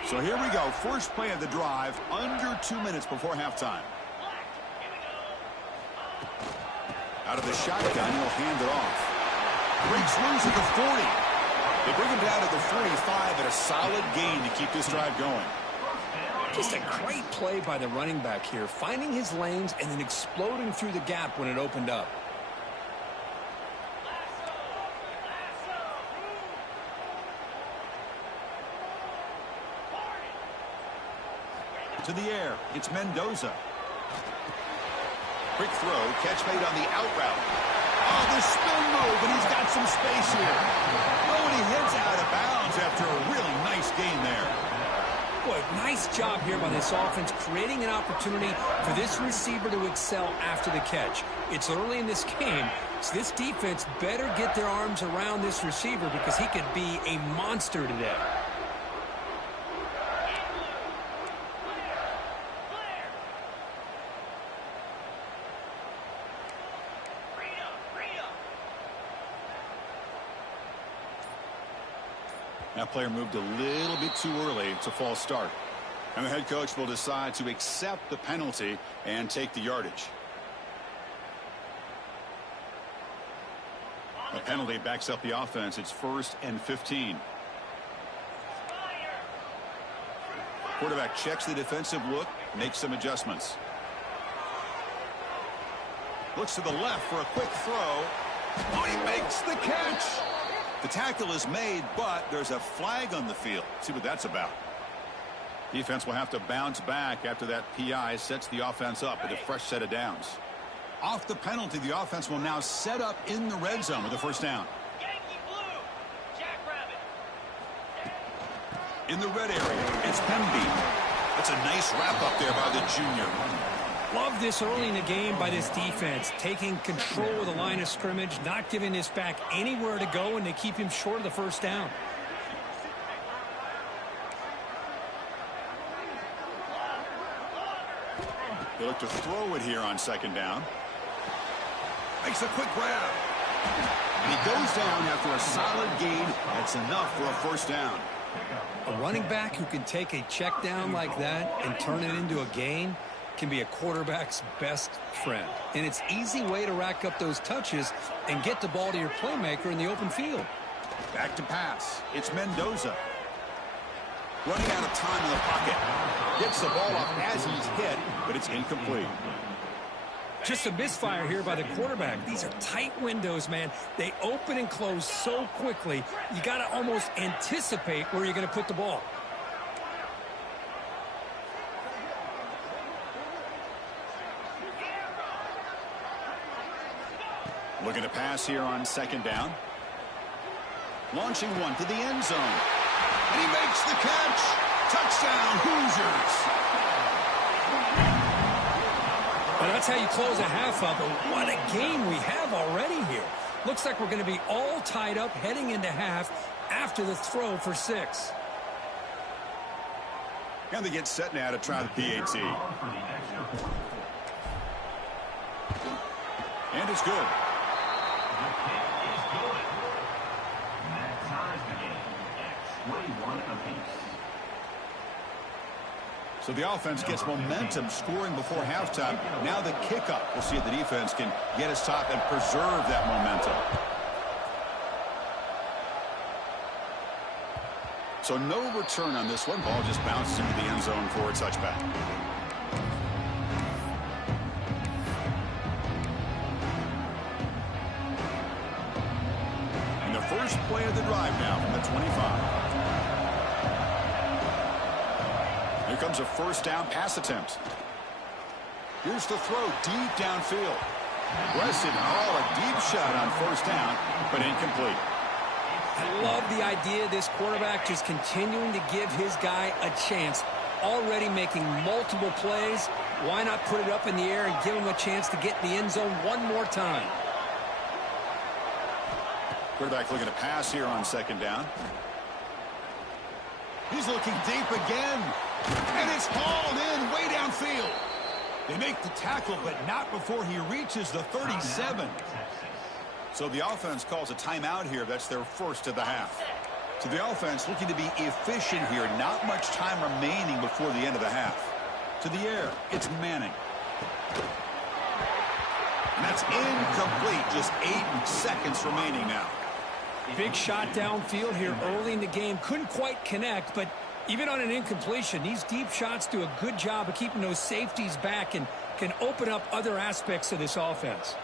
So here we go. First play of the drive, under 2 minutes before halftime. Out of the shotgun, he'll hand it off. Breaks loose at the 40. They bring him down to the 45 at a solid gain to keep this drive going. Just a great play by the running back here, finding his lanes and then exploding through the gap when it opened up. To the air, it's Mendoza. Quick throw, catch made on the out route. Oh, the spin move, and he's got some space here. Oh, and he heads out of bounds after a really nice gain there. Boy, nice job here by this offense, creating an opportunity for this receiver to excel after the catch. It's early in this game, so this defense better get their arms around this receiver because he could be a monster today. That player moved a little bit too early. It's a false start. And the head coach will decide to accept the penalty and take the yardage. A penalty backs up the offense. It's 1st and 15. Quarterback checks the defensive look, makes some adjustments. Looks to the left for a quick throw. Oh, he makes the catch. The tackle is made, but there's a flag on the field. See what that's about. Defense will have to bounce back after that PI sets the offense up with a fresh set of downs. Off the penalty, the offense will now set up in the red zone with a first down. In the red area, it's Pemby. That's a nice wrap up there by the junior. Love this early in the game by this defense, taking control of the line of scrimmage, not giving this back anywhere to go, and they keep him short of the first down. They look to throw it here on 2nd down. Makes a quick grab. And he goes down after a solid gain. That's enough for a first down. A running back who can take a check down like that and turn it into a gain can be a quarterback's best friend. And it's an easy way to rack up those touches and get the ball to your playmaker in the open field. Back to pass. It's Mendoza. Running out of time in the pocket. Gets the ball off as he's hit, but it's incomplete. Just a misfire here by the quarterback. These are tight windows, man. They open and close so quickly, you got to almost anticipate where you're going to put the ball. Looking to pass here on 2nd down. Launching one to the end zone. And he makes the catch. Touchdown, Hoosiers. Well, that's how you close a half up. What a game we have already here. Looks like we're going to be all tied up heading into half after the throw for 6. And they get set now to try the PAT. And it's good. So the offense gets momentum scoring before halftime. Now the kickoff. We'll see if the defense can get us top and preserve that momentum. So no return on this one. Ball just bounces into the end zone for a touchback. And the first play of the drive now from the 25. Here comes a first down pass attempt. Here's the throw deep downfield. Aggressive call, a deep shot on first down, but incomplete. I love the idea of this quarterback just continuing to give his guy a chance. Already making multiple plays. Why not put it up in the air and give him a chance to get in the end zone one more time? Quarterback looking to pass here on 2nd down. He's looking deep again. And it's hauled in way downfield. They make the tackle, but not before he reaches the 37. So the offense calls a timeout here. That's their first of the half. So the offense looking to be efficient here. Not much time remaining before the end of the half. To the air, it's Manning. And that's incomplete. Just 8 seconds remaining now. Big shot downfield here early in the game. Couldn't quite connect, but Even on an incompletion, these deep shots do a good job of keeping those safeties back and can open up other aspects of this offense.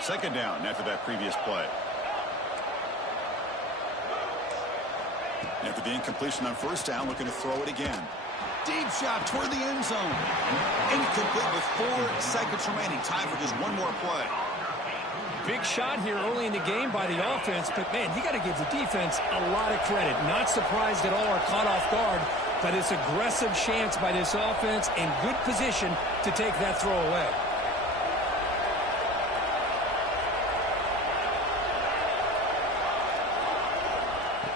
Second down after that previous play. After the incompletion on first down, looking to throw it again. Deep shot toward the end zone. Incomplete with 4 seconds remaining. Time for just one more play. Big shot here early in the game by the offense, but, man, you got to give the defense a lot of credit. Not surprised at all or caught off guard, but it's aggressive chance by this offense and good position to take that throw away.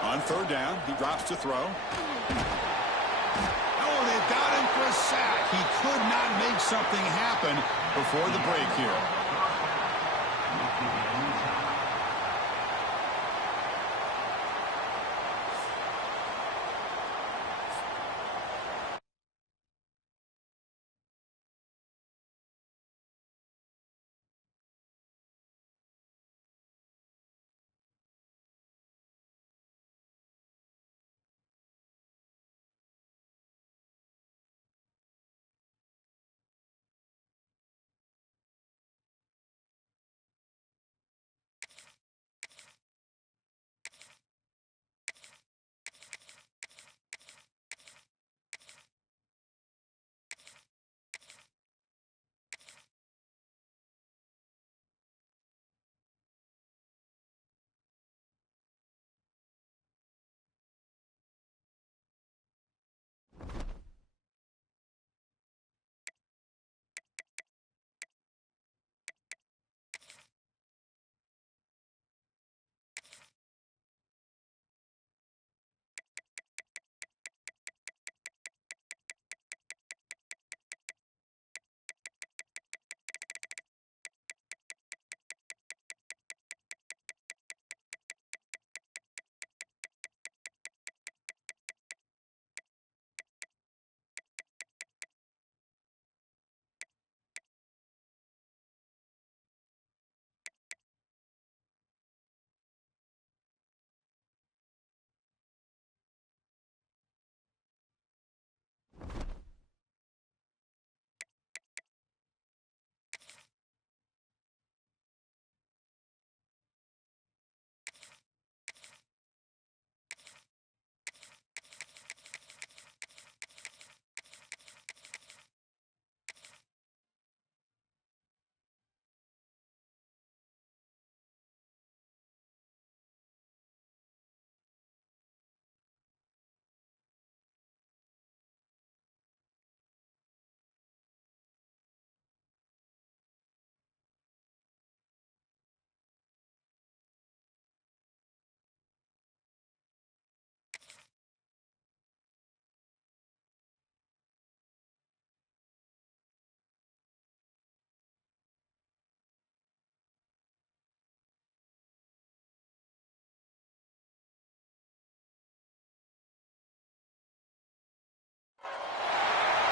On third down, he drops to throw. Oh, they've got him for a sack. He could not make something happen before the break here.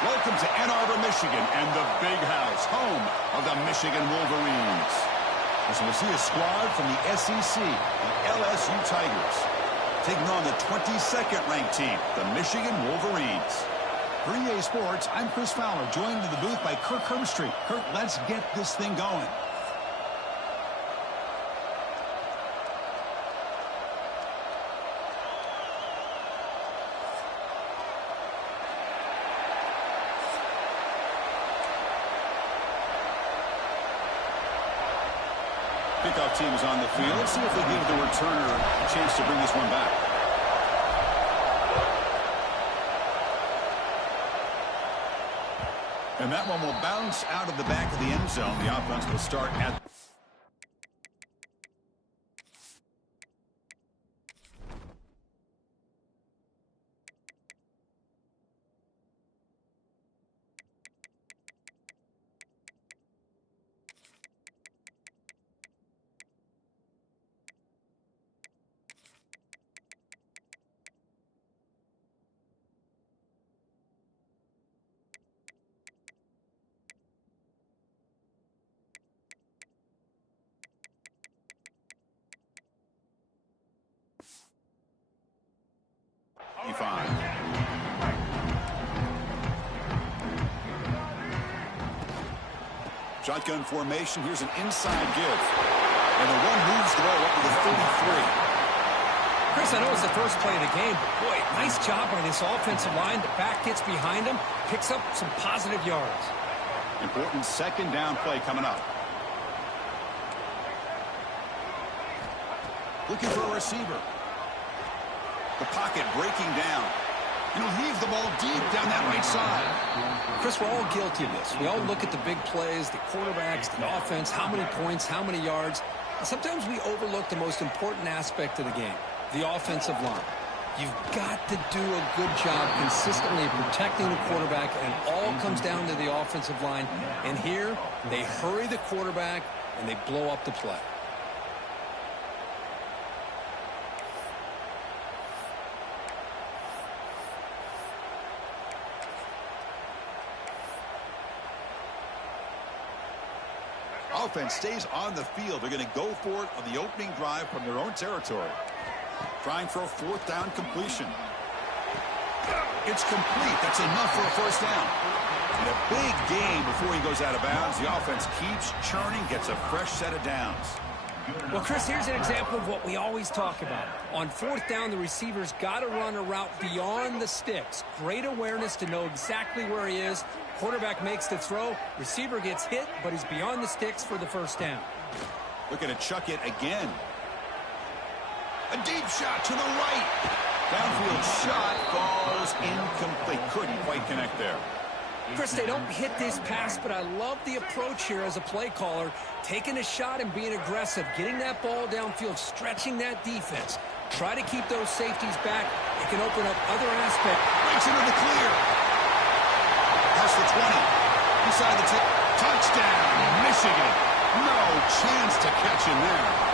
Welcome to Ann Arbor, Michigan, and the Big House, home of the Michigan Wolverines. As we'll see a squad from the SEC, the LSU Tigers, taking on the 22nd ranked team, the Michigan Wolverines. For EA Sports, I'm Chris Fowler, joined in the booth by Kirk Herbstreit. Kirk, let's get this thing going. Kickoff team is on the field. Let's see if they give the returner a chance to bring this one back. And that one will bounce out of the back of the end zone. The offense will start at... Shotgun formation. Here's an inside give. And the one moves the ball up to the 33. Chris, I know it's the first play of the game, but boy, nice job by this offensive line. The back gets behind him, picks up some positive yards. Important second down play coming up. Looking for a receiver. The pocket breaking down. And he'll heave the ball deep down that right side. Chris, we're all guilty of this. We all look at the big plays, the quarterbacks, the offense, how many points, how many yards. And sometimes we overlook the most important aspect of the game, the offensive line. You've got to do a good job consistently protecting the quarterback, and it all comes down to the offensive line. And here, they hurry the quarterback, and they blow up the play. Offense stays on the field. They're going to go for it on the opening drive from their own territory. Trying for a fourth down completion. It's complete. That's enough for a first down. And a big gain before he goes out of bounds. The offense keeps churning, gets a fresh set of downs. Well, Chris, here's an example of what we always talk about. On fourth down, the receiver's got to run a route beyond the sticks. Great awareness to know exactly where he is. Quarterback makes the throw. Receiver gets hit, but he's beyond the sticks for the first down. Looking to chuck it again. A deep shot to the right. Downfield shot falls incomplete. Couldn't quite connect there. Chris, they don't hit this pass, but I love the approach here as a play caller. Taking a shot and being aggressive, getting that ball downfield, stretching that defense. Try to keep those safeties back. It can open up other aspects. Breaks into the clear. Past the 20. Inside the 10. Touchdown, Michigan. No chance to catch him there.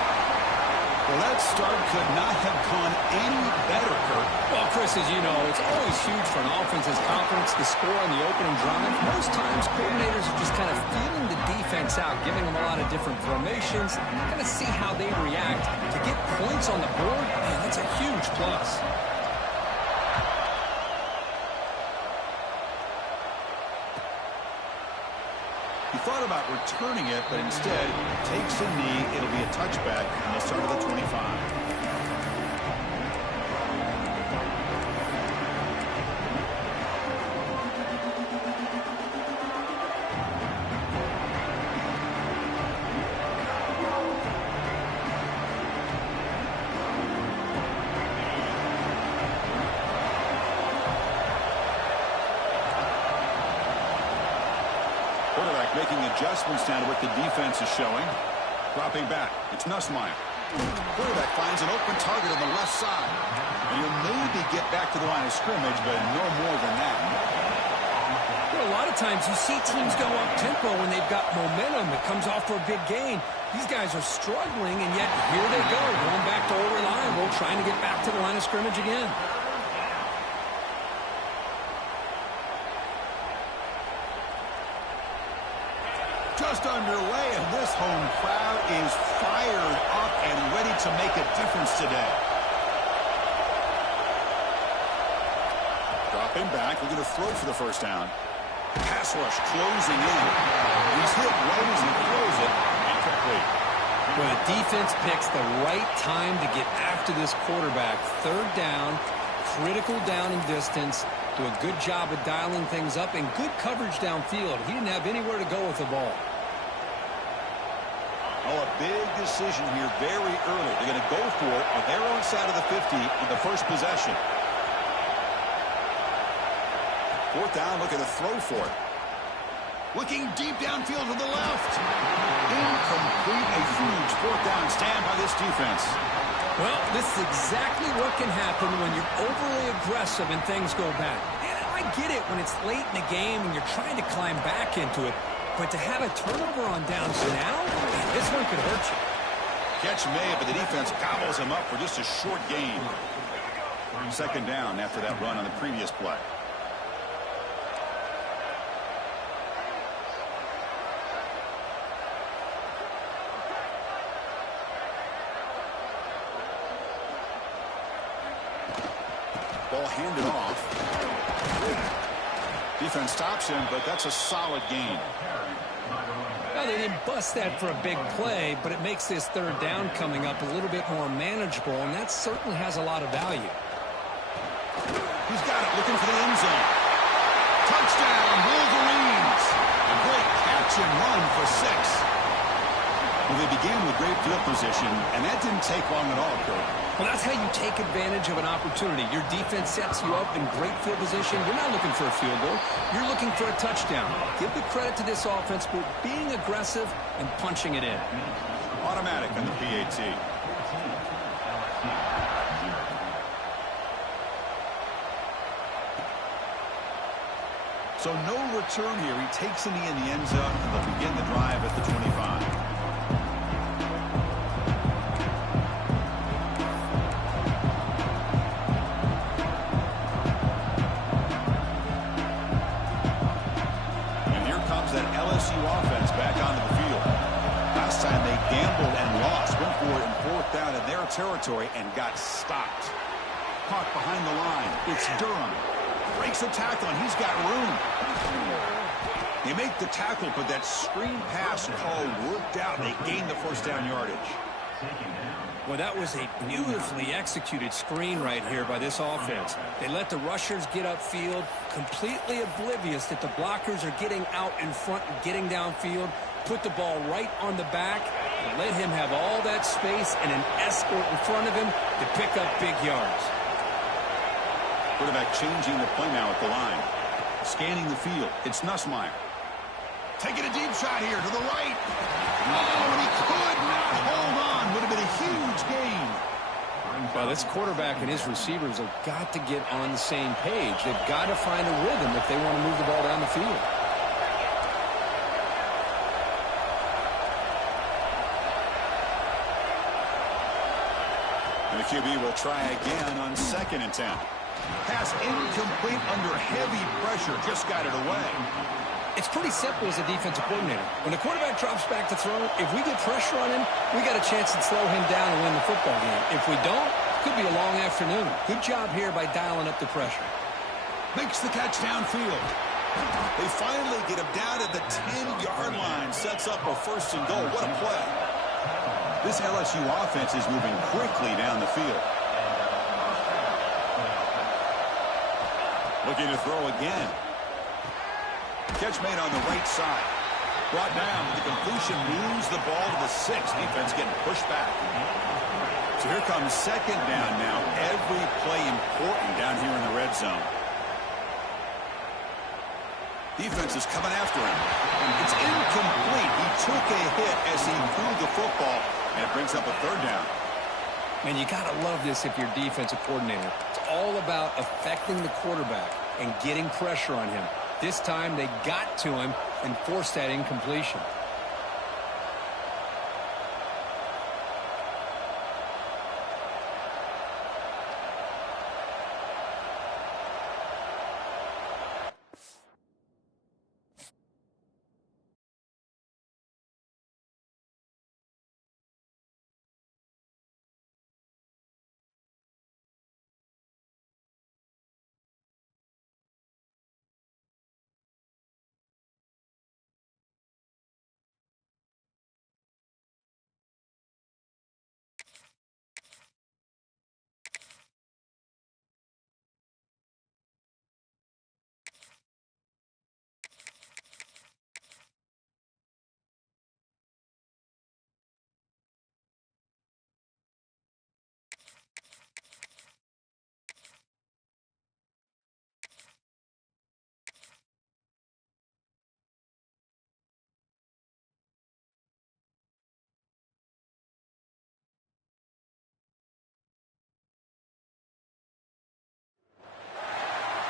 Well, that start could not have gone any better, Kurt. Well, Chris, as you know, it's always huge for an offense's confidence to score on the opening drive. Most times, coordinators are just kind of feeling the defense out, giving them a lot of different formations, kind of see how they react. To get points on the board, man, that's a huge plus. He thought about returning it, but instead takes a knee. It'll be a touchback, and they'll start at the 25. Quarterback making adjustments now to what the defense is showing. Dropping back. It's Nussmeier. Quarterback finds an open target on the left side. And he'll maybe get back to the line of scrimmage, but no more than that. Well, a lot of times you see teams go up-tempo when they've got momentum. It comes off for a big gain. These guys are struggling, and yet here they go, going back to old reliable, trying to get back to the line of scrimmage again. Just underway, and this home crowd is fired up and ready to make a difference today. Dropping back, looking to throw for the first down. Pass rush closing in. He's hit right as he throws it. Incomplete. Well, the defense picks the right time to get after this quarterback. Third down, critical down and distance. Do a good job of dialing things up and good coverage downfield. He didn't have anywhere to go with the ball. Oh, a big decision here very early. They're going to go for it on their own side of the 50 in the first possession. Fourth down, looking to throw for it. Looking deep downfield to the left. Incomplete. A huge fourth down stand by this defense. Well, this is exactly what can happen when you're overly aggressive and things go bad. And I get it when it's late in the game and you're trying to climb back into it. But to have a turnover on downs now, this one could hurt you. Catch made, but the defense gobbles him up for just a short gain. Second down after that run on the previous play. Ball handed off. Defense stops him, but that's a solid gain. Now they didn't bust that for a big play, but it makes this third down coming up a little bit more manageable, and that certainly has a lot of value. He's got it, looking for the end zone. Touchdown, Wolverines! A great catch and run for 6. Well, they began with great field position, and that didn't take long at all, Kurt. Well, that's how you take advantage of an opportunity. Your defense sets you up in great field position. You're not looking for a field goal. You're looking for a touchdown. Give the credit to this offense for being aggressive and punching it in. Automatic on the PAT. So no return here. He takes in the end zone, and they'll begin the drive at the 25. That LSU offense back onto the field. Last time they gambled and lost, went for it in 4th down in their territory and got stopped. Caught behind the line. It's Durham. Breaks a tackle, and he's got room. They make the tackle, but that screen pass call worked out. They gained the 1st down yardage. Well, that was a beautifully executed screen right here by this offense. They let the rushers get upfield, completely oblivious that the blockers are getting out in front and getting downfield, put the ball right on the back, and let him have all that space and an escort in front of him to pick up big yards. Quarterback changing the play now at the line. Scanning the field. It's Nussmeier. Taking a deep shot here to the right. Oh, and he could not hold on. Would have been a huge gain. Well, this quarterback and his receivers have got to get on the same page. They've got to find a rhythm if they want to move the ball down the field. And the QB will try again on 2nd and 10. Pass incomplete under heavy pressure. Just got it away. It's pretty simple as a defensive coordinator. When the quarterback drops back to throw, if we get pressure on him, we got a chance to slow him down and win the football game. If we don't, it could be a long afternoon. Good job here by dialing up the pressure. Makes the catch downfield. They finally get him down at the 10-yard line. Sets up a 1st and goal. What a play. This LSU offense is moving quickly down the field. Looking to throw again. Catch made on the right side. Brought down, but the completion moves the ball to the 6. Defense getting pushed back. So here comes 2nd down now. Every play important down here in the red zone. Defense is coming after him. It's incomplete. He took a hit as he threw the football, and it brings up a 3rd down. Man, you got to love this if you're a defensive coordinator. It's all about affecting the quarterback and getting pressure on him. This time they got to him and forced that incompletion.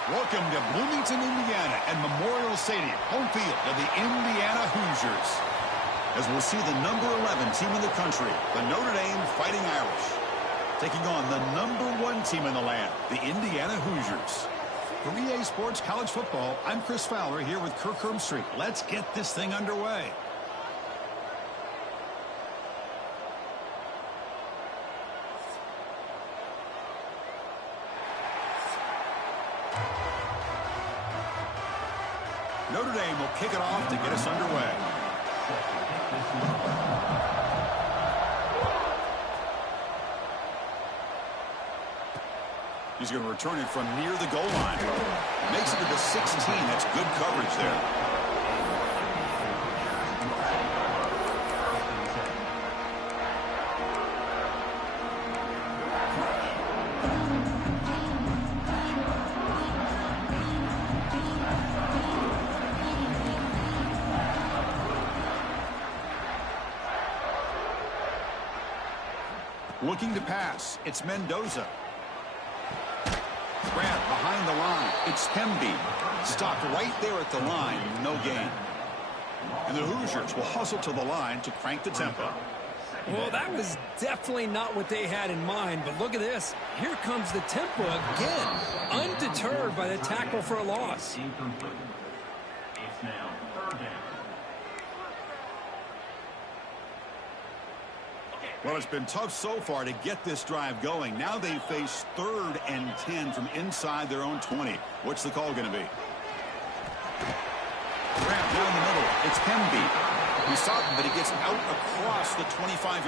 Welcome to Bloomington, Indiana, and Memorial Stadium, home field of the Indiana Hoosiers. As we'll see the number 11 team in the country, the Notre Dame Fighting Irish, taking on the number 1 team in the land, the Indiana Hoosiers. For EA Sports College Football, I'm Chris Fowler here with Kirk Herbstreit. Let's get this thing underway. Notre Dame will kick it off to get us underway. He's going to return it from near the goal line. Makes it to the 16. That's good coverage there. Looking to pass. It's Mendoza. Grab behind the line. It's Hemby. Stopped right there at the line. No gain. And the Hoosiers will hustle to the line to crank the tempo. Well, that was definitely not what they had in mind, but look at this. Here comes the tempo again. Undeterred by the tackle for a loss. It's now third down. Well, it's been tough so far to get this drive going. Now they face 3rd and 10 from inside their own 20. What's the call going to be? Grab down the middle. It's Hemby. He stopped him, but he gets out across the 25-yard